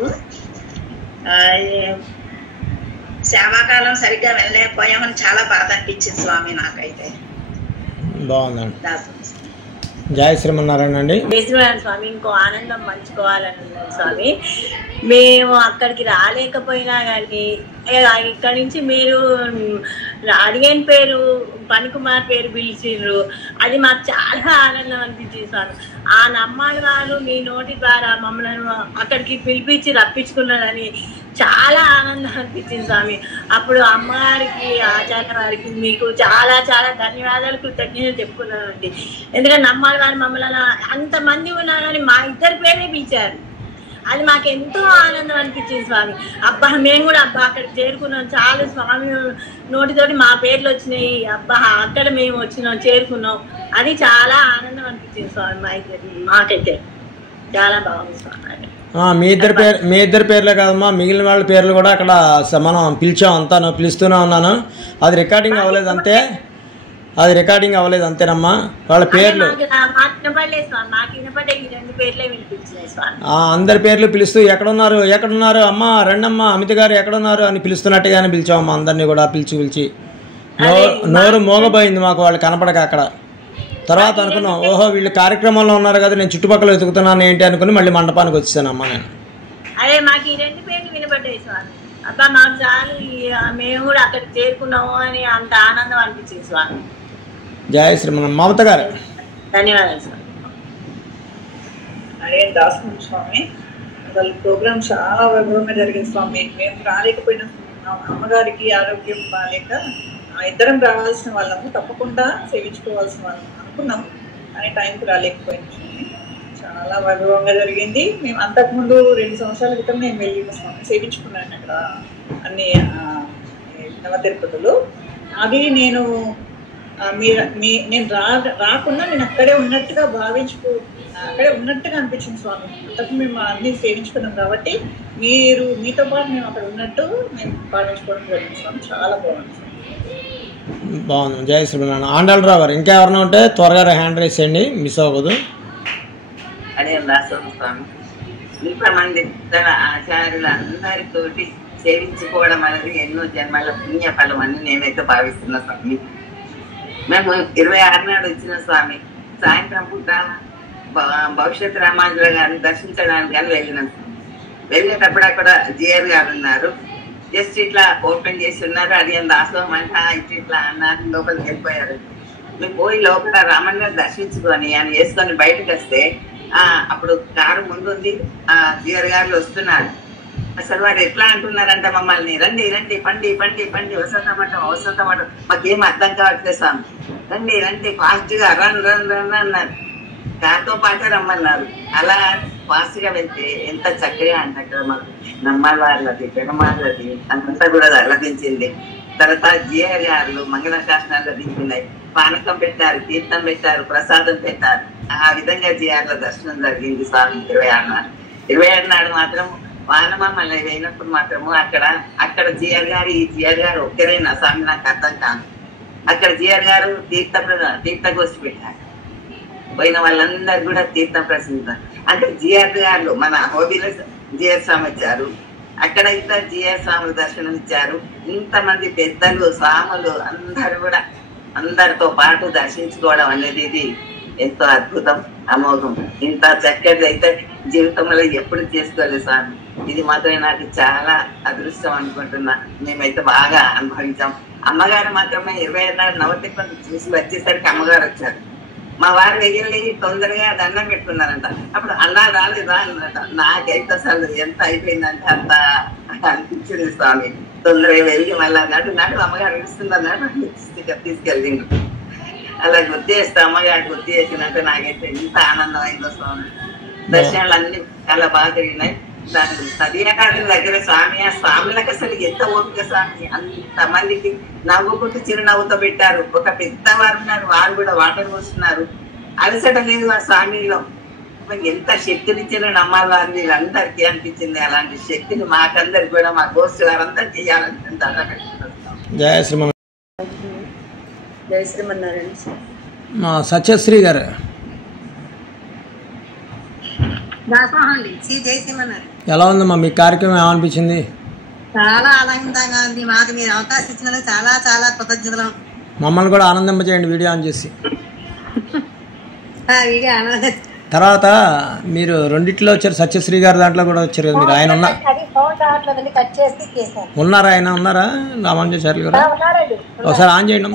సేవాకాలం సరిగ్గా వెళ్ళలేకపోయామని చాలా బాధ అనిపించింది స్వామి నాకైతే. బాగుందండి. జయ శ్రీమన్నారాయణ అండి. స్వామి ఇంకో ఆనందం పంచుకోవాలని ఉన్నాను స్వామి. మేము అక్కడికి రాలేకపోయినా కానీ ఇక్కడ నుంచి మీరు అడిగిన పేరు పనికుమార్ పేరు పిలిచిండ్రు. అది మాకు చాలా ఆనందం అనిపించింది స్వామి. ఆ నమ్మాలి వారు మీ నోటి ద్వారా మమ్మల్ని అక్కడికి పిలిపించి రప్పించుకున్నారని చాలా ఆనందం అనిపించింది స్వామి. అప్పుడు అమ్మగారికి ఆచార్య వారికి మీకు చాలా చాలా ధన్యవాదాలు కృతజ్ఞతలు చెప్పుకున్నానండి. ఎందుకంటే నమ్మాలి వారు మమ్మల్ని అంతమంది ఉన్నా కానీ మా ఇద్దరి పేరే పిలిచారు. అది మాకు ఎంతో ఆనందం అనిపించింది స్వామి. అబ్బా మేము కూడా అక్కడికి చేరుకున్నాం చాలు స్వామి నోటితోటి మా పేర్లు వచ్చినాయి, అబ్బా అక్కడ మేము వచ్చినాం చేరుకున్నాం. అది చాలా ఆనందం అనిపించింది స్వామి. మాకైతే చాలా బాగుంది స్వామి. మీ ఇద్దరి పేర్లే కాదమ్మా, మిగిలిన వాళ్ళ పేర్లు కూడా అక్కడ మనం పిలిచాం. అంతా పిలుస్తూనే ఉన్నాను. అది రికార్డింగ్ అవ్వలేదు అంతే. అంతేనమ్మా. వాళ్ళ పేర్లు అందరి పేర్లు పిలుస్తూ ఎక్కడున్నారు అమ్మా రండమ్మా అమిత గారు ఎక్కడున్నారు అని పిలుస్తున్నట్టుగానే పిలిచామమ్మా. అందరినీ కూడా పిలిచి నోరు మోగపోయింది మాకు వాళ్ళు కనపడక అక్కడ. తర్వాత అనుకున్నాం ఓహో వీళ్ళు కార్యక్రమంలో ఉన్నారు కదా, నేను చుట్టుపక్కల వెతుకుతున్నాను ఏంటి అనుకుని మళ్ళీ మండపానికి వచ్చానమ్మా నేను. అదే మాకు ఈ 2 పేర్లు వినబడ్డాయి స్వామి. అబ్బా మాకు చాలు మేము కూడా అక్కడికి చేరుకున్నాము అని అంత ఆనందం అనిపించింది స్వామి. జయ శ్రీమన్. మమత గారు. ధన్యవాదాలు స్వామి. అదే దాసుకుని స్వామి. అసలు ప్రోగ్రామ్ చాలా వైభవంగా జరిగింది స్వామి. మేము రాలేకపోయినా అమ్మగారికి ఆరోగ్యం బాగాలేక ఇద్దరం రావాల్సిన వాళ్ళము, తప్పకుండా సేవించుకోవాల్సిన వాళ్ళము అనుకున్నాం. కానీ టైంకి రాలేకపోయింది స్వామి. చాలా వైభవంగా జరిగింది. మేము అంతకుముందు 2 సంవత్సరాల క్రితం నేను వెళ్ళిన స్వామి సేవించుకున్నాను అక్కడ అన్ని నవ తిరుపతులు. అది నేను రాకుండా నేను అక్కడే ఉన్నట్టుగా అక్కడే ఉన్నట్టుగా అనిపించింది స్వామి. అంతకు మేము అన్ని సేవించుకున్నాం కాబట్టి మీతో పాటు మేము అక్కడ ఉన్నట్టు మేము భావించుకోవడం జరిగింది స్వామి. చాలా బాగుంది స్వామి. బాగుంది. జయ శ్రీమన్నారాయణ. ఆండాలరావు గారు ఇంకెవరైనా ఉంటే త్వరగా హ్యాండ్ రైస్ చేయండి, మిస్ అవ్వదు. అదే స్వామి. మంది ఆచార్యులందరితోటి సేవించుకోవడం అనేది ఎన్నో జన్మల పుణ్యఫలం అని నేనైతే భావిస్తున్నా స్వామి. మేము 26 నాడు వచ్చిన స్వామి. సాయంత్రం పూట భవిష్యత్ రామాంజరావు గారిని దర్శించడానికి కానీ వెళ్ళినాం. వెళ్ళేటప్పుడు అక్కడ జిఆర్ గారు ఉన్నారు. జస్ట్ ఇట్లా ఓపెన్ చేసి ఉన్నారు. అది దాసోహం అంటే ఇట్లా అన్నారు. లోపలికి వెళ్ళిపోయారు. మేము పోయి లోపల రామన్ గారు దర్శించుకొని ఆయన వేసుకొని బయటకు వస్తే అప్పుడు కారు ముందుంది. జిఆర్ గారు వస్తున్నారు. అసలు వాడు ఎట్లా అంటున్నారంట మమ్మల్ని, రండి రండి పండి పండి పండి వసంతమటం వసంతమటం, మాకేం అర్థం కావట్లేదు స్వామి, రండి రండి ఫాస్ట్ గా రన్ రన్ రన్ అన్నారు. దాంతో పాటే రమ్మన్నారు. అలా ఫాస్ట్ గా వెళ్తే ఎంత చక్కగా అంటే అక్కడ మాకు నమ్మాల వాళ్ళది పెనమాలది అంతా కూడా అలదించింది. తర్వాత జిఆర్ గారు మంగళశాసనాలు దించినాయి, పానకం పెట్టారు, తీర్థం పెట్టారు, ప్రసాదం పెట్టారు. ఆ విధంగా జిఆర్ల దర్శనం జరిగింది స్వామి 27 నాడు మాత్రం వానమామల అయినప్పుడు మాత్రము అక్కడ జిఆర్ గారు ఈ జిఆర్ గారు ఒక్కరేనా స్వామి నాకు అర్థం కాదు. అక్కడ జిఆర్ గారు తీర్థగోష్ఠి పెట్టారు. పోయిన వాళ్ళందరూ కూడా తీర్థ ప్రసిద్ధ అంటే జిఆర్ గారు మన హోబీలో జిఆర్ స్వామి వచ్చారు. అక్కడ ఇద్దరు జిఆర్ స్వాములు దర్శనం ఇచ్చారు. ఇంతమంది పెద్దలు స్వాములు అందరూ కూడా అందరితో పాటు దర్శించుకోవడం అనేది ఇది ఎంతో అద్భుతం, అమోఘం. ఇంత చక్కటి అయితే జీవితంలో ఎప్పుడు చేసుకోలేదు స్వామి. ఇది మాత్రమే నాకు చాలా అదృష్టం అనుకుంటున్నా. మేమైతే బాగా అనుభవించాం. అమ్మగారు మాత్రమే 27 నాడు నవతిప్పని చూసి వచ్చేసరికి అమ్మగారు వచ్చారు. మా వారు వెయ్యి తొందరగా దండం పెట్టుకున్నారంట. అప్పుడు అన్నా రాలేదా అన్నట. నాకైతే అసలు ఎంత అయిపోయిందంటే అంత అనిపించింది స్వామి. తొందరగా వెళ్ళి మళ్ళీ నాడు అమ్మగారు విడుస్తుంది అన్నాడు. తీసుకెళ్ళి అలా గుర్తు చేస్తే అమ్మగారు గుర్తు చేసినట్టు నాకైతే ఎంత ఆనందం అయిందో స్వామి. దర్శనాలు అన్ని చాలా బాగా జరిగినాయి. దాని సదియాకాలం దగ్గర స్వాములకు అసలు ఎంత ఓపిక స్వామి. అంతమందికి నవ్వుకుంటూ చిరునవ్వుతో పెట్టారు. ఒక పెద్దవారు ఉన్నారు, వారు కూడా వాటర్ పోస్తున్నారు. అలసట లేదు ఆ స్వామిలో. ఎంత శక్తినిచ్చిన నమ్మాలి వారు వీళ్ళందరికీ అనిపించింది. అలాంటి శక్తిని మాకందరికి కూడా మా గోష్ఠి వారంతా చేయాలని దండం పెట్టుకుంటాం. జయ శ్రీమన్ జయ శ్రీమన్నారాయణ. సత్యశ్రీ గారు ఎలా ఉందమ్మా మీ కార్యక్రమం? ఏమనిపించింది? చాలా ఆనందంగా ఉంది. మాకు మీరు అవకాశం ఇచ్చినందుకు చాలా చాలా కృతజ్ఞతలు. మమ్మల్ని కూడా ఆనందింపజేయండి వీడియో ఆన్ చేసి. వీడియో ఆనందం. తర్వాత మీరు రెండిట్లో వచ్చారు, సత్యశ్రీ గారు దాంట్లో కూడా వచ్చారు కదా మీరు. ఆయన ఉన్నారా? ఆయన ఉన్నారా? రామానుజాచార్యులు గారు ఒకసారి ఆన్ చేయండి.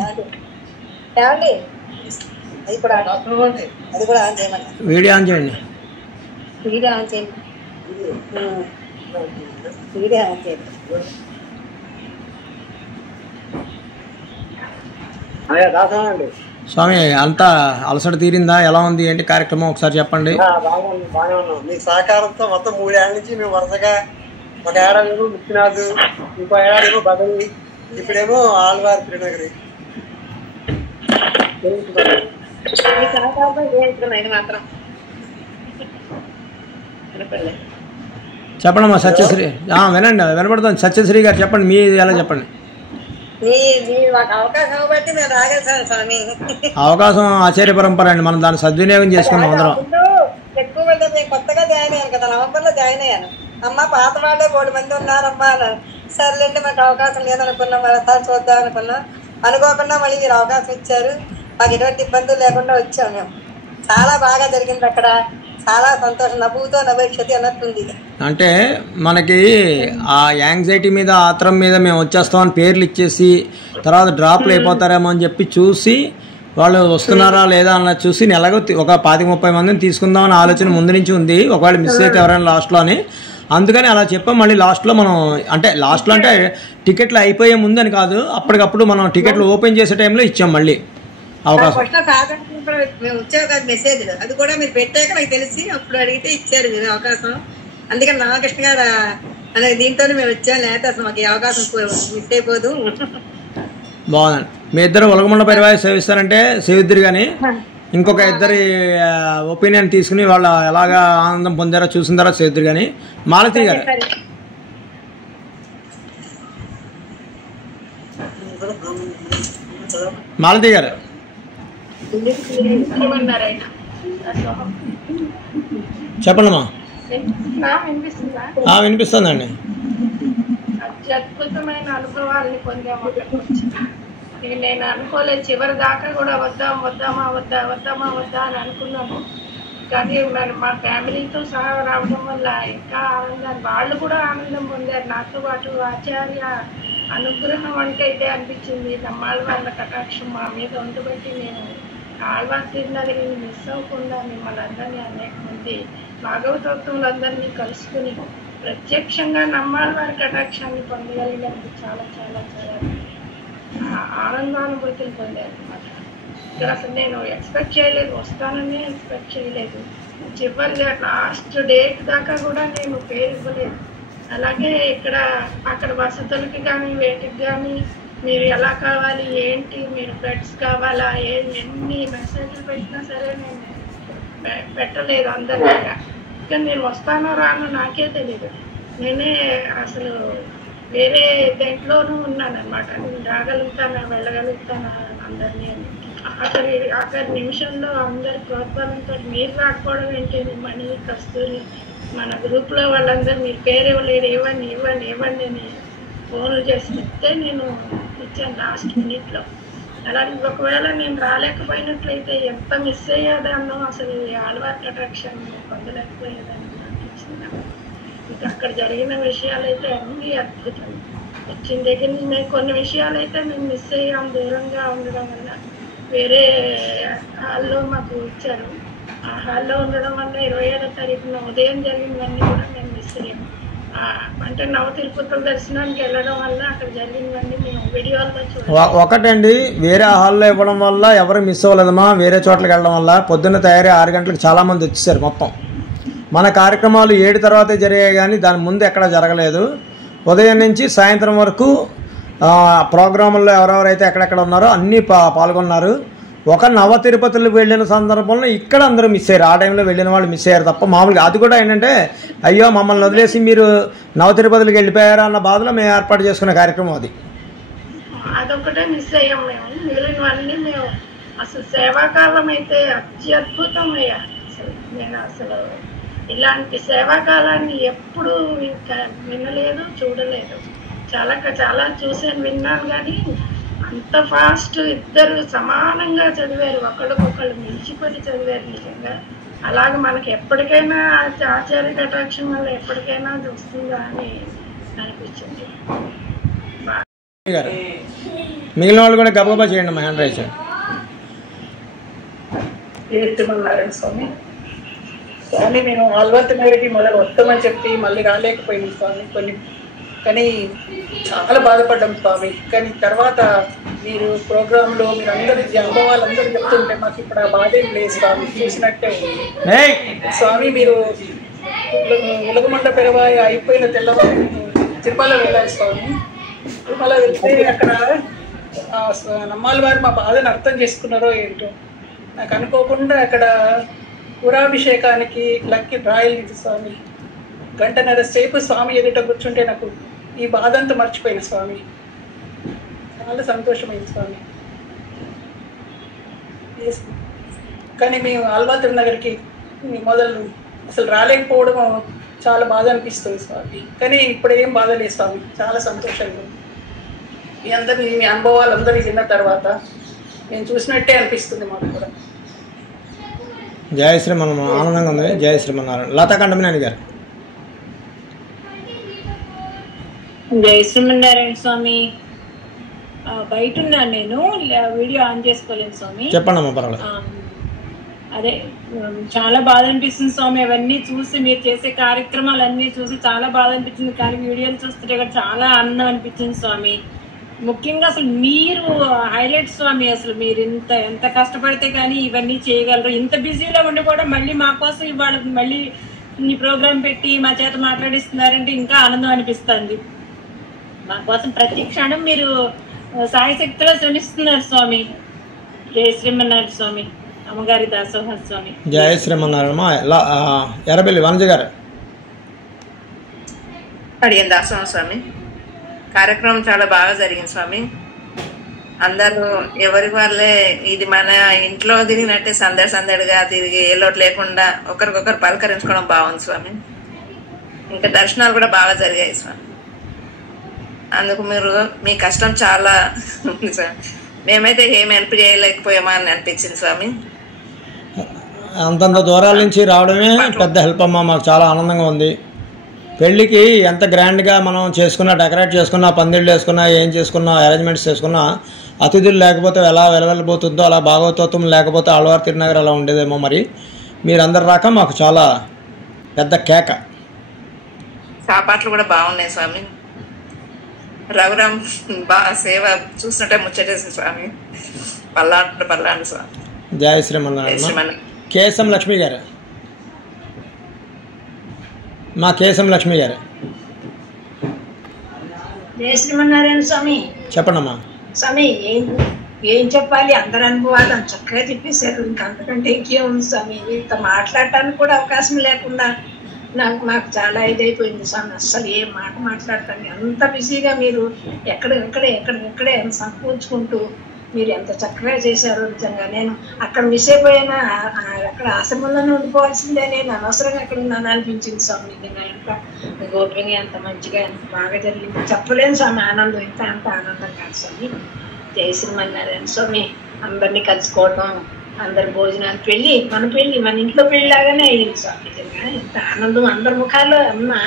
వీడియో ఆన్ చేయండి. స్వామి అంతా అలసట తీరిందా? ఎలా ఉంది ఏంటి కార్యక్రమం ఒకసారి చెప్పండి. బాగానే ఉన్నాం. మీ సహకారంతో మొత్తం 3 ఏళ్ళ నుంచి మేము వరుసగా ఒక ఏడాది ముక్తినాథ్, ఇంకో ఏడాది బదలి, ఇప్పుడేమో ఆళ్వారి త్రినగరి. చెప్పండమ్మా సత్యశ్రీ. వినండి, వినపడుతుంది. సత్యశ్రీ గారు చెప్పండి, మీ ఎలా చెప్పండి. అవకాశం ఆచార్య పరంపర అండి, మనం దాన్ని సద్వినియోగం చేసుకున్నాం అందరం. ఎక్కువ నేను కొత్తగా జాయిన్ అయ్యాను కదా, నవంబర్లో జాయిన్ అయ్యాను. అమ్మ పాత వాళ్ళే 3 మంది ఉన్నారమ్మా అన్నారు. సర్లేండి మాకు అవకాశం లేదనుకున్నాం, మరోసారి చూద్దాం అనుకున్నాం. అనుకోకుండా మళ్ళీ మీరు అవకాశం ఇచ్చారు. మాకు ఎటువంటి ఇబ్బందులు లేకుండా వచ్చాం. మేము చాలా బాగా జరిగింది అక్కడ. చాలా సంతోషం. నవ్వుతో నవ్వేక్షతి అన్నట్టుంది. అంటే మనకి ఆ యాంగ్జైటీ మీద ఆత్రం మీద మేము వచ్చేస్తామని పేర్లు ఇచ్చేసి తర్వాత డ్రాప్లు అయిపోతారేమో అని చెప్పి చూసి వాళ్ళు వస్తున్నారా లేదా అన్నది చూసి నెలకు ఒక 25-30 మందిని తీసుకుందామని ఆలోచన ముందు నుంచి ఉంది. ఒకవేళ మిస్ అయితే ఎవరైనా లాస్ట్లో అని, అందుకని అలా చెప్పాం. మళ్ళీ లాస్ట్లో మనం అంటే లాస్ట్లో అంటే టికెట్లు అయిపోయే ముందని కాదు, అప్పటికప్పుడు మనం టికెట్లు ఓపెన్ చేసే టైంలో ఇచ్చాం మళ్ళీ అవకాశం. మేము వచ్చావు కదా మెసేజ్, అది కూడా మీరు పెట్టాక నాకు తెలిసి అప్పుడు అడిగితే ఇచ్చారు మీరు అవకాశం. అందుకని రామకృష్ణ గారు అనే దీంతో మేము వచ్చాము. లేకపోతే అసలు మాకు ఈ అవకాశం మిస్ అయిపోదు. బాగుందండి. మీ ఇద్దరు ఉలగమండ పరివారం సేవిస్తారంటే సేవిద్దరు, కానీ ఇంకొక ఇద్దరి ఒపీనియన్ తీసుకుని వాళ్ళు ఎలాగా ఆనందం పొందారో చూసిన తర్వాత సేవిద్దరు. కానీ మాలతి గారు, మాలతి గారు చెప్పండమ్మా. వినిపిస్తుందండి. అత్యద్భుతమైన అనుభవాల్ని పొందాము. నేను అనుకోలేదు, చివరి దాకా కూడా వద్దామా వద్దా అని అనుకున్నాను. కానీ మా ఫ్యామిలీతో సహా రావడం వల్ల ఇంకా ఆనందాన్ని వాళ్ళు కూడా ఆనందం పొందారు. నాతో పాటు ఆచార్య అనుగ్రహం అంటే ఇదే అనిపించింది. నమ్మాళ్ళ కటాక్షం మా మీద ఉండబట్టి నేను ఆళ్వార్ తిరునాళ్ళని మిస్ అవ్వకుండా మిమ్మల్ని అందరినీ అనేక మంది భాగవతోత్సవులందరినీ కలుసుకుని ప్రత్యక్షంగా నమ్మాళ్ళవారి కటాక్షాన్ని పొందగలిగినందుకు చాలా చాలా చాలా ఆనందానుభూతులు పొందాను అనమాట. ఇక్కడ అసలు నేను ఎక్స్పెక్ట్ చేయలేదు, వస్తానని ఎక్స్పెక్ట్ చేయలేదు. చివరిగా లాస్ట్ డేట్ దాకా కూడా నేను పేరు ఇవ్వలేదు. అలాగే అక్కడ వసతులకి కానీ వేటికి కానీ మీరు ఎలా కావాలి ఏంటి, మీరు బెడ్స్ కావాలా, ఎన్ని మెసేజ్లు పెట్టినా సరే నేను పెట్టలేదు అందరిలాగా. కానీ నేను వస్తానో రానో నాకే తెలియదు. నేనే అసలు వేరే దేంట్లోనూ ఉన్నాను అనమాట. నేను రాగలుగుతానా వెళ్ళగలుగుతానా అందరినీ అని. అక్కడి నిమిషంలో అందరి ప్రోత్సాహంతో మీరు రాకపోవడం ఏంటి, మణి కస్తూరి మన గ్రూప్లో వాళ్ళందరూ మీరు పేరు ఇవ్వలేదు, ఇవ్వండి ఇవ్వండి ఇవ్వండి అని ఫోన్లు చేసి చెప్తే నేను ఇచ్చాను లాస్ట్ మినిట్లో. అలాగే ఒకవేళ నేను రాలేకపోయినట్లయితే ఎంత మిస్ అయ్యేదాన్నో, అసలు ఈ ఆళ్వార్ కటాక్షం పొందలేకపోయేదాన్ని అనిపించింది. ఇంకా అక్కడ జరిగిన విషయాలు అయితే అన్నీ అద్భుతం. వచ్చిన దగ్గర మేము కొన్ని విషయాలు అయితే మేము మిస్ అయ్యాం, దూరంగా ఉండడం వల్ల. వేరే హాల్లో మాకు ఇచ్చారు. ఆ హాల్లో ఉండడం వల్ల 27వ తారీఖున ఉదయం జరిగినవన్నీ కూడా మేము మిస్ అయ్యాము. అంటే నవ తిరుపతుల దర్శనానికి వెళ్ళడం వల్ల అక్కడ జరిగినవన్నీ మేము వీడియోలో చూడాలి. ఒకటండి, వేరే హాల్లో ఇవ్వడం వల్ల ఎవరు మిస్ అవ్వలేదమ్మా. వేరే చోట్లకి వెళ్ళడం వల్ల పొద్దున్న తయారీ 6 గంటలకు చాలామంది వచ్చేసారు. మొత్తం మన కార్యక్రమాలు 7 తర్వాతే జరిగాయి, కానీ దాని ముందు ఎక్కడ జరగలేదు. ఉదయం నుంచి సాయంత్రం వరకు ప్రోగ్రాముల్లో ఎవరెవరైతే ఎక్కడెక్కడ ఉన్నారో అన్నీ పాల్గొన్నారు. ఒక నవ తిరుపతులకు వెళ్ళిన సందర్భంలో ఇక్కడ అందరూ మిస్ అయ్యారు. ఆ టైంలో వెళ్ళిన వాళ్ళు మిస్ అయ్యారు తప్ప మామూలుగా అది కూడా ఏంటంటే అయ్యో మమ్మల్ని వదిలేసి మీరు నవ తిరుపతులకు వెళ్ళిపోయారా అన్న బాధలో మేము ఏర్పాటు చేసుకునే కార్యక్రమం అది. అదొకటే మిస్ అయ్యాం మేము. మిగిలినవన్నీ మేము అసలు సేవాకాలం అయితే అత్యద్భుతం అయ్యా. నేను అసలు ఇలాంటి సేవాకాలాన్ని ఎప్పుడు వినలేదు, చూడలేదు. చాలా చూసాను, విన్నాను, కానీ అంత ఫాస్ట్ ఇద్దరు సమానంగా చదివారు, ఒకళ్ళకొకళ్ళు మించిపోయి చదివారు నిజంగా. అలాగే మనకి ఎప్పటికైనా ఆచార్య కటాక్షం వల్ల ఎప్పటికైనా వస్తుందా అని అనిపించింది. మిగిలిన వాళ్ళు కూడా గబగబా చేయండి. మా హ్యాండ్ రైజ్ స్వామి. స్వామి మేము ఆల్వార్తి నగరికి మొదలు వస్తామని చెప్పి మళ్ళీ రాలేకపోయింది స్వామి. కానీ చాలా బాధపడ్డాం స్వామి. కానీ తర్వాత మీరు ప్రోగ్రాంలో మీరు అందరి అనుభవాలు అందరూ చెప్తుంటే మాకు ఇప్పుడు ఆ బాధ ఏం లేదు స్వామి, చూసినట్టే ఉంది స్వామి. మీరు ఉలగమండ పెరవాయి అయిపోయిన తెల్లవారు తిరుమల వెళ్ళాలి స్వామి. తిరుమల వెళ్తే అక్కడ నమ్మాలి వారు మా బాధను అర్థం చేసుకున్నారో ఏంటో నాకు అనుకోకుండా అక్కడ పురాభిషేకానికి లక్కి డ్రాయల్ స్వామి. 1.5 గంట సేపు స్వామి ఎదుట కూర్చుంటే నాకు ఈ బాధ అంతా మర్చిపోయిన స్వామి. చాలా సంతోషమైంది స్వామి. కానీ మేము ఆల్వార్ నగర్కి మొదలు అసలు రాలేకపోవడం చాలా బాధ అనిపిస్తుంది స్వామి. కానీ ఇప్పుడు ఏం బాధ లేదు స్వామి, చాలా సంతోషంగా. మీ అందరినీ మీ అనుభవాలు అందరినీ విన్న తర్వాత నేను చూసినట్టే అనిపిస్తుంది మాకు కూడా. జయ శ్రీమన్, ఆనందంగా ఉంది. జయ శ్రీమన్నారాయణ. లతా కండమనేని గారు. జయ శ్రీమన్నారాయణ స్వామి. బయట ఉన్నాను, నేను వీడియో ఆన్ చేసుకోలేను స్వామి. చెప్పండి. పర్వాలేదు. అదే చాలా బాధ అనిపిస్తుంది స్వామి. అవన్నీ చూసి మీరు చేసే కార్యక్రమాలన్నీ చూసి చాలా బాధ అనిపించింది. కానీ వీడియోలు చూస్తుంటే కూడా చాలా ఆనందం అనిపించింది స్వామి. ముఖ్యంగా అసలు మీరు హైలైట్ స్వామి. అసలు మీరు ఎంత కష్టపడితే కానీ ఇవన్నీ చేయగలరు. ఇంత బిజీలో ఉండి కూడా మళ్ళీ మా కోసం ఇవాళ మళ్ళీ ఈ ప్రోగ్రాం పెట్టి మా చేత మాట్లాడిస్తున్నారంటే ఇంకా ఆనందం అనిపిస్తుంది. మా కోసం ప్రతి క్షణం మీరు సాయశక్తిలో శ్రమిస్తున్నారు స్వామి. జయ శ్రీమన్నారాయణ స్వామి. అమ్మగారి దాసోహ స్వామి. జయ శ్రీమన్నారాయణ. ఎర్రబెల్లి వనజ గారు. అడిగిన దాసోహ స్వామి. కార్యక్రమం చాలా బాగా జరిగింది స్వామి. అందరూ ఎవరికి వాళ్ళే ఇది మన ఇంట్లో తిరిగినట్టే సందడిగా తిరిగి ఏ లోటు లేకుండా ఒకరికొకరు పలకరించుకోవడం బాగుంది స్వామి. ఇంకా దర్శనాలు కూడా బాగా జరిగాయి స్వామి. అందుకు మీ కష్టం చాలా ఉంది స్వామి. మేమైతే ఏం హెల్ప్ చేయలేకపోయామా అని అనిపించింది స్వామి. అంతంత దూరాల నుంచి రావడమే పెద్ద హెల్ప్ అమ్మా. మాకు చాలా ఆనందంగా ఉంది. పెళ్ళికి ఎంత గ్రాండ్గా మనం చేసుకున్నా, డెకరేట్ చేసుకున్నా, పందిళ్ళు వేసుకున్నా, ఏం చేసుకున్నా, అరేంజ్మెంట్స్ చేసుకున్నా, అతిథులు లేకపోతే ఎలా వెలవెళ్ళబోతుందో అలా భాగవతత్వం లేకపోతే ఆళ్వార్ తిరునగర్ అలా ఉండేదేమో. మరి మీరందరు రాక మాకు చాలా పెద్ద కేక. సాపాట్లు కూడా బాగున్నాయి స్వామి. రఘురామ్ బాగా సేవ చూసినట్టే ముచ్చటేసింది స్వామి. పల్లాండు స్వామి. జయ శ్రీమన్నారాయణ. కేశం లక్ష్మి గారు, మా కేశం లక్ష్మి గారు జయ శ్రీమన్నారాయణ స్వామి. చెప్పండమ్మా. స్వామి ఏం చెప్పాలి, అందరి అనుభవాలు చక్కగా చెప్పేశారు. ఇంకంతకంటే ఇంకేముంది స్వామి, ఇంత మాట్లాడటానికి కూడా అవకాశం లేకుండా నాకు చాలా ఇదైపోయింది స్వామి. అస్సలు ఏ మాట మాట్లాడతాను, అంత బిజీగా మీరు ఎక్కడే సంపూర్చుకుంటూ మీరు ఎంత చక్కగా చేశారో. నిజంగా నేను అక్కడ మిస్ అయిపోయినా అక్కడ ఆశ్రమంలోనే ఉండిపోవాల్సిందే, నేను అనవసరంగా అక్కడ ఉన్నాను అనిపించింది స్వామి. నిజంగా ఎంత గోప్యంగా, ఎంత మంచిగా, ఎంత బాగా జరిగింది చెప్పలేను స్వామి. ఆనందం అంత ఆనందం కాదు స్వామి. జయ శ్రీమన్నారాయణ స్వామి. అందరినీ కలుసుకోవడం, అందరి భోజనాలు, మన ఇంట్లో పెళ్లి లాగానే అయ్యింది స్వామి. నిజంగా ఎంత ఆనందం, అందరి ముఖాల్లో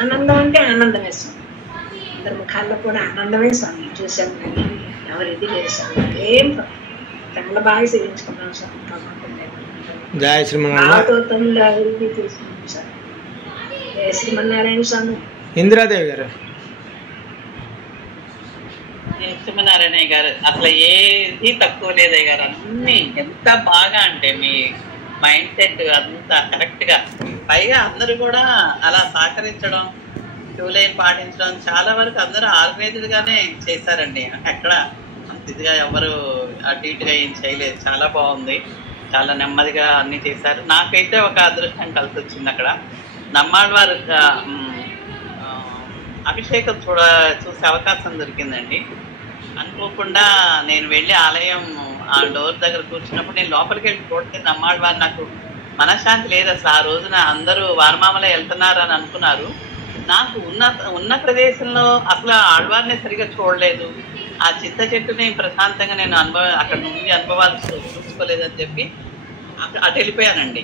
ఆనందం అంటే ఆనందమే స్వామి. అందరి ముఖాల్లో కూడా ఆనందమే స్వామి. చూసాం కానీ ఎవరిది లేదు స్వామి. ఏం చాలా బాగా సేవించుకున్నాం స్వామి. జయ శ్రీమన్నారాయణ. తీసుకున్నాం స్వామి. జయ శ్రీమన్నారాయణ స్వామి. ఇందిరాదేవి గారు. లక్ష్మీనారాయణ గారు అసలు ఏది తక్కువ లేదయ్య గారు. అన్ని ఎంత బాగా అంటే మీ మైండ్ సెట్ అంతా కరెక్ట్ గా, పైగా అందరూ కూడా అలా సహకరించడం, క్యూ లైన్ పాటించడం, చాలా వరకు అందరూ ఆర్గనైజ్డ్ గానే చేశారండి. ఎక్కడ అంత ఇదిగా ఎవరు అటు ఇటుగా ఏం చేయలేదు. చాలా బాగుంది, చాలా నెమ్మదిగా అన్ని చేశారు. నాకైతే ఒక అదృష్టం కలిసి వచ్చింది. అక్కడ నమ్మాళ్వారు అభిషేకం చూసే అవకాశం దొరికిందండి. అనుకోకుండా నేను వెళ్ళి ఆలయం ఆ డోర్ దగ్గర కూర్చున్నప్పుడు నేను లోపలికి వెళ్ళి చూడితే నమ్మాళ్వారు నాకు మనశ్శాంతి లేదు అసలు. ఆ రోజున అందరూ వారమామలో వెళ్తున్నారు అని అనుకున్నారు. నాకు ఉన్న ప్రదేశంలో అసలు ఆళ్వారిని సరిగా చూడలేదు. ఆ చింత చెట్టుని ప్రశాంతంగా నేను అక్కడ నుండి అనుభవాలు చూసుకోలేదని చెప్పి అటు వెళ్ళిపోయానండి.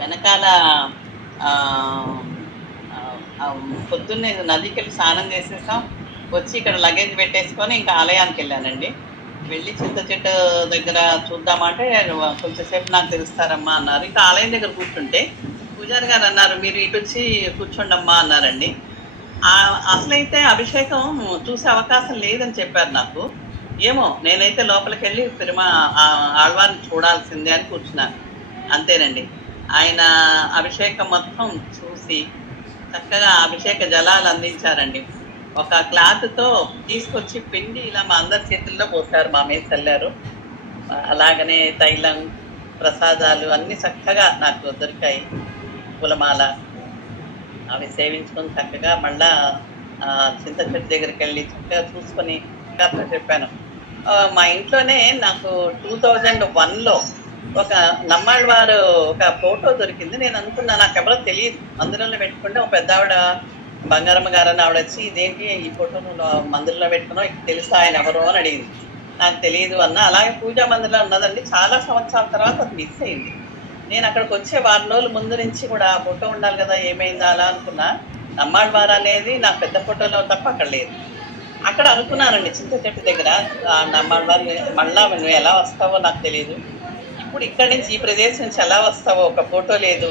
వెనకాల పొద్దున్నే నదికి వెళ్ళి స్నానం చేసేసాం, వచ్చి ఇక్కడ లగేజ్ పెట్టేసుకొని ఇంకా ఆలయానికి వెళ్ళానండి. వెళ్ళి చింత చెట్టు దగ్గర చూద్దామంటే కొంచెంసేపు నాకు తెలుస్తారమ్మా అన్నారు. ఇంకా ఆలయం దగ్గర కూర్చుంటే పూజారి గారు అన్నారు, మీరు ఇటు వచ్చి కూర్చోండమ్మా అన్నారండి. అసలైతే అభిషేకం చూసే అవకాశం లేదని చెప్పారు నాకు. ఏమో నేనైతే లోపలికి వెళ్ళి ఆళ్వారిని చూడాల్సిందే అని కూర్చున్నాను. అంతేనండి. ఆయన అభిషేకం మొత్తం చూసి చక్కగా అభిషేక జలాలు అందించారండి. ఒక క్లాత్తో తీసుకొచ్చి పిండి ఇలా మా అందరి చేతుల్లో పోసారు, మా మీద చల్లారు. అలాగనే తైలం, ప్రసాదాలు అన్నీ చక్కగా నాకు దొరికాయి. పూలమాల అవి సేవించుకొని చక్కగా మళ్ళా చింత చెట్టు దగ్గరికి వెళ్ళి చక్కగా చూసుకొని అట్లా చెప్పాను. మా ఇంట్లోనే నాకు 2001లో ఒక నమ్మాళ్వారు ఒక ఫోటో దొరికింది. నేను అనుకున్నా నాకెవరో తెలియదు, మందిరంలో పెట్టుకుంటే ఒక పెద్ద ఆవిడ బంగారమ్మ గారు అని ఆవిడ వచ్చి ఇదేంటి ఈ ఫోటో నువ్వు మందిరంలో పెట్టుకున్నావు, తెలుసా ఆయన ఎవరో అని అడిగింది. నాకు తెలియదు అన్న. అలాగే పూజా మందిరంలో ఉన్నదండి. చాలా సంవత్సరాల తర్వాత అది మిస్ అయింది. నేను అక్కడికి వచ్చే వారం రోజుల ముందు నుంచి కూడా ఆ ఫోటో ఉండాలి కదా, ఏమైందా అలా అనుకున్నా. నమ్మాళ్వారు అనేది నా పెద్ద ఫోటోలో తప్ప అక్కడ లేదు. అక్కడ అనుకున్నానండి చింత చెట్టు దగ్గర నమ్మాళ్వారు మళ్ళా నువ్వు ఎలా వస్తావో నాకు తెలియదు, ఇప్పుడు ఇక్కడి నుంచి ఈ ప్రదేశం నుంచి ఎలా వస్తావో ఒక ఫోటో లేదు,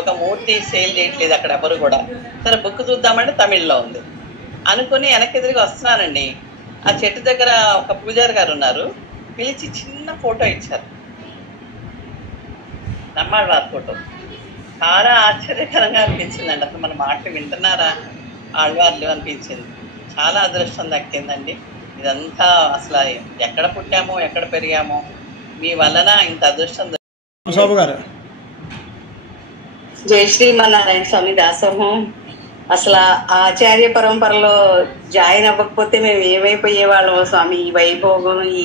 ఒక మూర్తి సేల్ చేయట్లేదు అక్కడ ఎవరు కూడా. సరే బుక్ చూద్దామంటే తమిళ్లో ఉంది అనుకుని వెనక్కి ఎదురుగా వస్తున్నానండి. ఆ చెట్టు దగ్గర ఒక పూజారి గారు ఉన్నారు, పిలిచి చిన్న ఫోటో ఇచ్చారు, నమ్మాళ్వారి ఫోటో. చాలా ఆశ్చర్యకరంగా అనిపించిందండి. అసలు మన మాట వింటున్నారా ఆళ్వార్లు అనిపించింది. చాలా అదృష్టం దక్కిందండి. ఇదంతా అసలు ఎక్కడ పుట్టామో ఎక్కడ పెరిగామో మీ వలన ఇంత అదృష్టం. జై శ్రీమన్నారాయణ స్వామి దాసోహం. అసలు ఆచార్య పరంపరలో జాయిన్ అవ్వకపోతే మేము ఏమైపోయే వాళ్ళమో స్వామి. ఈ వైభోగం, ఈ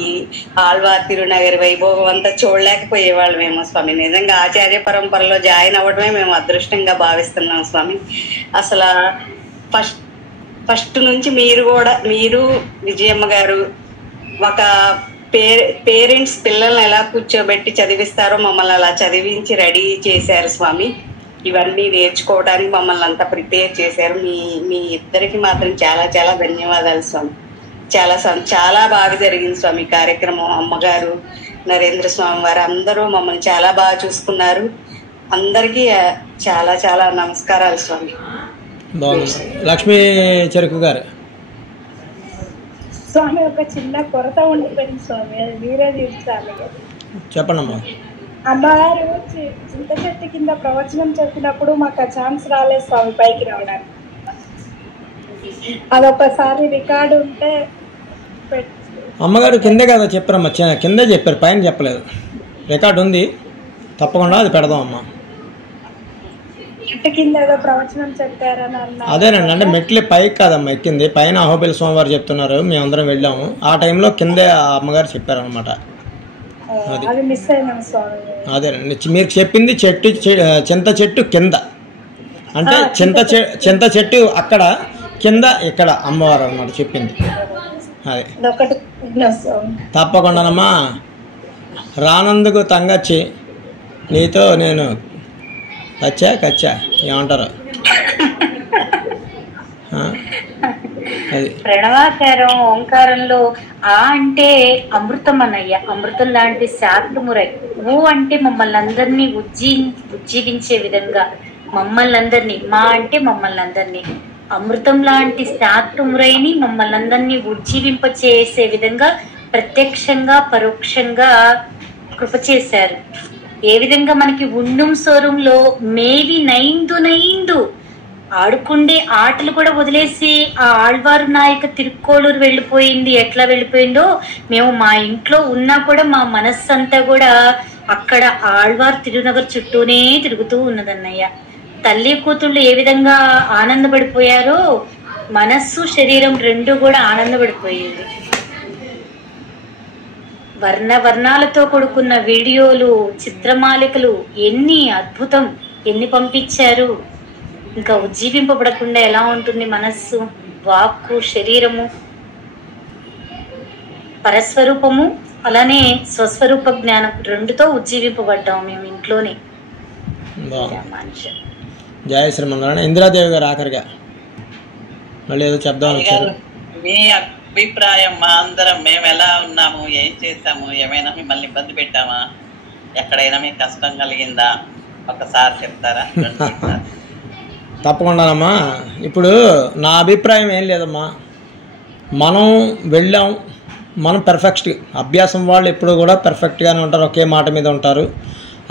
ఆళ్వార్ తిరునగరి వైభోగం అంతా చూడలేకపోయే వాళ్ళమేమో స్వామి. నిజంగా ఆచార్య పరంపరలో జాయిన్ అవ్వడమే మేము అదృష్టంగా భావిస్తున్నాం స్వామి. అసలు ఫస్ట్ నుంచి మీరు విజయమ్మ గారు ఒక పేరెంట్స్ పిల్లల్ని ఎలా కూర్చోబెట్టి చదివిస్తారో మమ్మల్ని అలా చదివించి రెడీ చేశారు స్వామి. ఇవన్నీ నేర్చుకోవడానికి మమ్మల్ని అంతా ప్రిపేర్ చేశారు. మీ ఇద్దరికి మాత్రం చాలా చాలా ధన్యవాదాలు స్వామి. చాలా బాగా జరిగింది స్వామి కార్యక్రమం. అమ్మగారు, నరేంద్ర స్వామి వారు అందరూ మమ్మల్ని చాలా బాగా చూసుకున్నారు. అందరికీ చాలా చాలా నమస్కారాలు స్వామి. బాగుంది. లక్ష్మీ చెరుకు గారు. స్వామి ఒక చిన్న కొరత ఉండిపోయింది స్వామి, అది మీరే తీర్చాలి. చెప్పండమ్మా. అమ్మగారు చింత చెట్టు కింద ప్రవచనం చెప్పినప్పుడు మాకు ఆ ఛాన్స్ రాలేదు స్వామి పైకి రావడానికి. అదొకసారి రికార్డు ఉంటే అమ్మగారు కిందే కదా చెప్పారమ్మా, కిందే చెప్పారు, పైన చెప్పలేదు. రికార్డు ఉంది, తప్పకుండా అది పెడదాం అమ్మా. చెట్టు కింద ఏదో ప్రవచనం చెప్పారని అన్నారు. అదేనండి, అంటే మెట్లే పైకి కాదమ్మా ఎక్కింది, పైన అహోబిల స్వామివారు చెప్తున్నారు, మేమందరం వెళ్ళాము. ఆ టైంలో కిందే ఆ అమ్మగారు చెప్పారనమాట. అది మిస్ అయినాం స్వామి. అదేనండి, మీరు చెప్పింది చింత చెట్టు కింద, అంటే చింత చెట్టు అక్కడ, కింద ఇక్కడ అమ్మవారు అన్నమాట చెప్పింది. అదే తప్పకుండానమ్మా. రానందుకు తంగచ్చి నీతో నేను కచ్చా ఏమంటారు అది ప్రణవాకారం ఓంకారంలో ఆ అంటే అమృతం అన్నయ్య, అమృతం లాంటి శాంతమురై. ఊ అంటే మమ్మల్ని అందరినీ ఉజ్జీవించే విధంగా, మమ్మల్ని అందరినీ, మా అంటే మమ్మల్ని అందరినీ, అమృతం లాంటి శాంతమురైని మమ్మల్ని అందరినీ ఉజ్జీవింపచేసే విధంగా ప్రత్యక్షంగా పరోక్షంగా కృప చేశారు. ఏ విధంగా మనకి ఉండుం సోరంలో మేవి నైందు ఆడుకుండే ఆటలు కూడా వదిలేసి ఆ ఆళ్వారు నాయక తిరుక్కోలూరు వెళ్ళిపోయింది. ఎట్లా వెళ్ళిపోయిందో, మేము మా ఇంట్లో ఉన్నా కూడా మా మనస్సు అంతా కూడా అక్కడ ఆళ్వారు తిరునగర్ చుట్టూనే తిరుగుతూ ఉన్నదన్నయ్య. తల్లి కూతుళ్ళు ఏ విధంగా ఆనందపడిపోయారో మనస్సు శరీరం రెండు కూడా ఆనందపడిపోయింది. వర్ణాలతో కూడుకున్న వీడియోలు, చిత్రమాలికలు ఎన్ని అద్భుతం, ఎన్ని పంపించారు. ఇంకా ఉజ్జీవింపబడకుండా ఎలా ఉంటుంది మనస్సు, వాక్కు, శరీరము, పరస్వరూపము అలానే స్వస్వరూప జ్ఞానం రెండుతో ఉజ్జీవింపబడ్డాము మేము ఇంట్లోనే. జయ శ్రీమన్నారాయణ. ఇందిరాదేవి గారు ఆఖరిగా మళ్ళీ ఏదో చెప్దామని వచ్చారు. మీ అభిప్రాయం, మా అందరం మేము ఎలా ఉన్నాము, ఏం చేసాము, ఏమైనా మిమ్మల్ని ఇబ్బంది పెట్టామా, ఎక్కడైనా మీకు కష్టం కలిగిందా, ఒకసారి చెప్తారా? తప్పకుండానమ్మా. ఇప్పుడు నా అభిప్రాయం ఏం లేదమ్మా, మనం వెళ్ళాం, మనం పర్ఫెక్ట్ అభ్యాసం వాళ్ళు ఎప్పుడు కూడా పర్ఫెక్ట్గానే ఉంటారు, ఒకే మాట మీద ఉంటారు.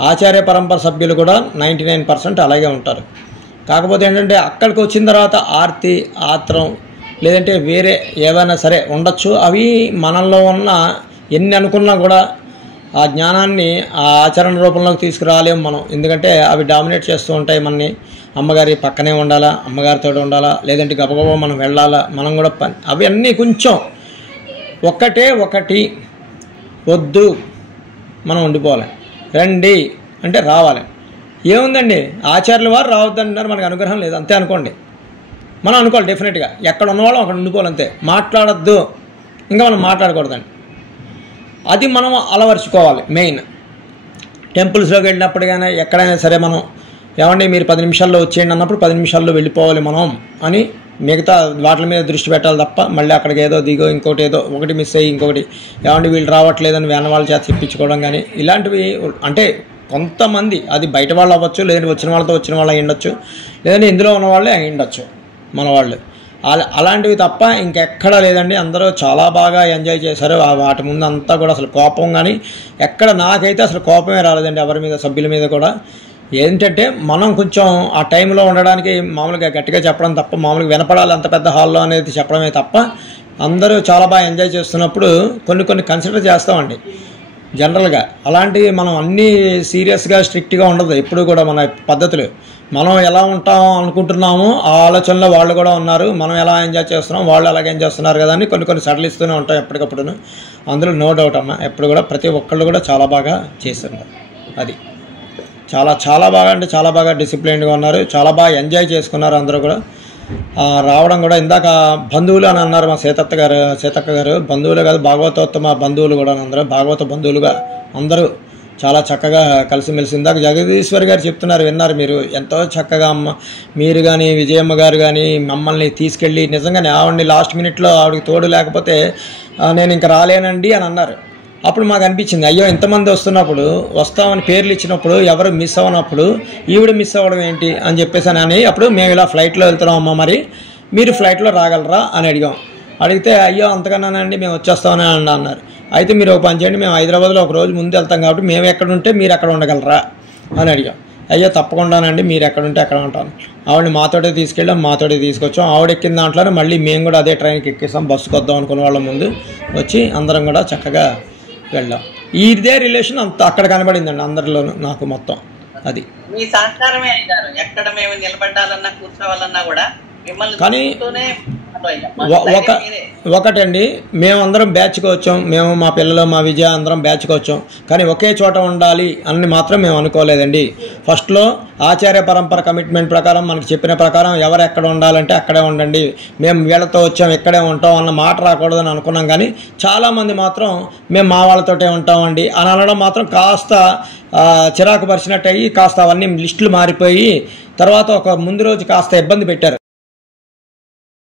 ఆచార్య పరంపర సభ్యులు కూడా 99% అలాగే ఉంటారు. కాకపోతే ఏంటంటే అక్కడికి వచ్చిన తర్వాత ఆర్తి, ఆత్రం, లేదంటే వేరే ఏవైనా సరే ఉండొచ్చు. అవి మనలో ఉన్న ఎన్ని అనుకున్నా కూడా ఆ జ్ఞానాన్ని ఆ ఆచరణ రూపంలోకి తీసుకురాలేము మనం. ఎందుకంటే అవి డామినేట్ చేస్తూ ఉంటాయి మనని. అమ్మగారి పక్కనే ఉండాలా, అమ్మగారితో ఉండాలా, లేదంటే గబగబా మనం వెళ్ళాలా, మనం కూడా అవి అన్నీ కొంచెం ఒకటి వద్దు, మనం ఉండిపోవాలి. రండి అంటే రావాలి. ఏముందండి, ఆచార్యుల వారు రావద్దంటున్నారు, మనకు అనుగ్రహం లేదు అంతే అనుకోండి. మనం అనుకోవాలి డెఫినెట్గా, ఎక్కడ ఉన్నవాళ్ళం అక్కడ ఉండిపోవాలి అంతే. మాట్లాడద్దు, ఇంకా మనం మాట్లాడకూడదండి. అది మనం అలవరుచుకోవాలి. మెయిన్ టెంపుల్స్లోకి వెళ్ళినప్పుడు కానీ ఎక్కడైనా సరే మనం ఏమండి మీరు 10 నిమిషాల్లో వచ్చేయండి అన్నప్పుడు 10 నిమిషాల్లో వెళ్ళిపోవాలి మనం అని, మిగతా వాటి మీద దృష్టి పెట్టాలి తప్ప మళ్ళీ అక్కడికి ఏదో దిగో ఇంకోటి ఏదో ఒకటి మిస్ అయ్యి ఇంకొకటి ఏమండి వీళ్ళు రావట్లేదని వేన వాళ్ళ చేత తెప్పించుకోవడం కానీ ఇలాంటివి. అంటే కొంతమంది, అది బయట వాళ్ళు అవ్వచ్చు, లేదంటే వచ్చిన వాళ్ళతో వచ్చిన వాళ్ళు అయి ఉండొచ్చు, లేదంటే ఇందులో ఉన్న వాళ్ళే అయి ఉండొచ్చు మన వాళ్ళు. అలాంటివి తప్ప ఇంకెక్కడా లేదండి. అందరూ చాలా బాగా ఎంజాయ్ చేశారు. వాటి ముందు అంతా కూడా అసలు కోపం కానీ ఎక్కడ, నాకైతే అసలు కోపమే రాలేదండి ఎవరి మీద, సభ్యుల మీద కూడా. ఏంటంటే మనం కొంచెం ఆ టైంలో ఉండడానికి మామూలుగా గట్టిగా చెప్పడం తప్ప, మామూలుగా వినపడాలి అంత పెద్ద హాల్లో అనేది చెప్పడమే తప్ప, అందరూ చాలా బాగా ఎంజాయ్ చేస్తున్నప్పుడు కొన్ని కన్సిడర్ చేస్తామండి జనరల్గా. అలాంటివి మనం అన్నీ సీరియస్గా స్ట్రిక్ట్గా ఉండదు ఎప్పుడు కూడా. మన పద్ధతులు మనం ఎలా ఉంటాం అనుకుంటున్నామో ఆ ఆలోచనలో వాళ్ళు కూడా ఉన్నారు. మనం ఎలా ఎంజాయ్ చేస్తున్నాం, వాళ్ళు అలాగే ఎంజాయ్ చేస్తున్నారు కదా అని కొన్ని సడలిస్తూనే ఉంటాం ఎప్పటికప్పుడు. అందులో నో డౌట్ అన్న, ఎప్పుడు కూడా ప్రతి ఒక్కళ్ళు కూడా చాలా బాగా చేస్తున్నారు. అది చాలా బాగా, అంటే చాలా బాగా డిసిప్లైన్డ్గా ఉన్నారు, చాలా బాగా ఎంజాయ్ చేసుకున్నారు అందరూ కూడా. రావడం కూడా ఇందాక బంధువులు అని అన్నారు మా సీతక్క గారు బంధువులే కాదు భాగవతోత్తమ బంధువులు కూడా అందరూ భాగవత బంధువులుగా అందరూ చాలా చక్కగా కలిసిమెలిసి ఇందాక జగదీశ్వరి గారు చెప్తున్నారు, విన్నారు మీరు, ఎంతో చక్కగా మీరు కానీ విజయమ్మ గారు కానీ మమ్మల్ని తీసుకెళ్ళి నిజంగానే ఆవిడని లాస్ట్ మినిట్లో ఆవిడకి తోడు లేకపోతే నేను ఇంకా రాలేనండి అని అన్నారు. అప్పుడు మాకు అనిపించింది, అయ్యో ఇంతమంది వస్తున్నప్పుడు వస్తామని పేర్లు ఇచ్చినప్పుడు ఎవరు మిస్ అవ్వనప్పుడు ఈవిడ మిస్ అవ్వడం ఏంటి అని చెప్పేసి అని అప్పుడు మేము ఇలా ఫ్లైట్లో వెళ్తున్నాం అమ్మ, మరి మీరు ఫ్లైట్లో రాగలరా అని అడిగితే అయ్యో అంతకన్నానండి మేము వచ్చేస్తామని అన్నారు. అయితే మీరు ఒక పని చేయండి, మేము హైదరాబాద్లో ఒక రోజు ముందు వెళ్తాం కాబట్టి మేము ఎక్కడ ఉంటే మీరు అక్కడ ఉండగలరా అని అడిగాం. అయ్యో తప్పకుండానండి, మీరు ఎక్కడుంటే అక్కడ ఉంటాను. ఆవిడని మాతోటే తీసుకెళ్ళాం, మాతోటే తీసుకొచ్చాం. ఆవిడ ఎక్కిన దాంట్లోనే మళ్ళీ మేము కూడా అదే ట్రైన్కి ఎక్కేసాం, బస్సుకు వద్దాం అనుకున్న వాళ్ళ ముందు వచ్చి అందరం కూడా చక్కగా వెళ్ళాం. ఇదే రిలేషన్ అంత అక్కడ కనబడిందండి అందరిలోనూ నాకు మొత్తం. అది మీ సహకారమే అయ్యారు. ఎక్కడ మేము నిలబడ్డాలన్నా కూర్చోవాలన్నా కూడా మిమ్మల్ని కానీ ఒకటండి, మేమందరం బ్యాచ్కి వచ్చాం, మేము మా పిల్లలు మా విజయ అందరం బ్యాచ్కి వచ్చాం, కానీ ఒకే చోట ఉండాలి అని మాత్రం మేము అనుకోలేదండి. ఫస్ట్లో ఆచార్య పరంపర కమిట్మెంట్ ప్రకారం మనకు చెప్పిన ప్రకారం ఎవరు ఎక్కడ ఉండాలంటే అక్కడే ఉండండి, మేము వీళ్ళతో వచ్చాం ఇక్కడే ఉంటాం అన్న మాట రాకూడదని అనుకున్నాం. కానీ చాలామంది మాత్రం మేము మా వాళ్ళతోటే ఉంటామండి అని అనడం మాత్రం కాస్త చిరాకు పరిచినట్టు అయ్యి కాస్త అవన్నీ లిస్టులు మారిపోయి తర్వాత ఒక ముందు రోజు కాస్త ఇబ్బంది పెట్టారు.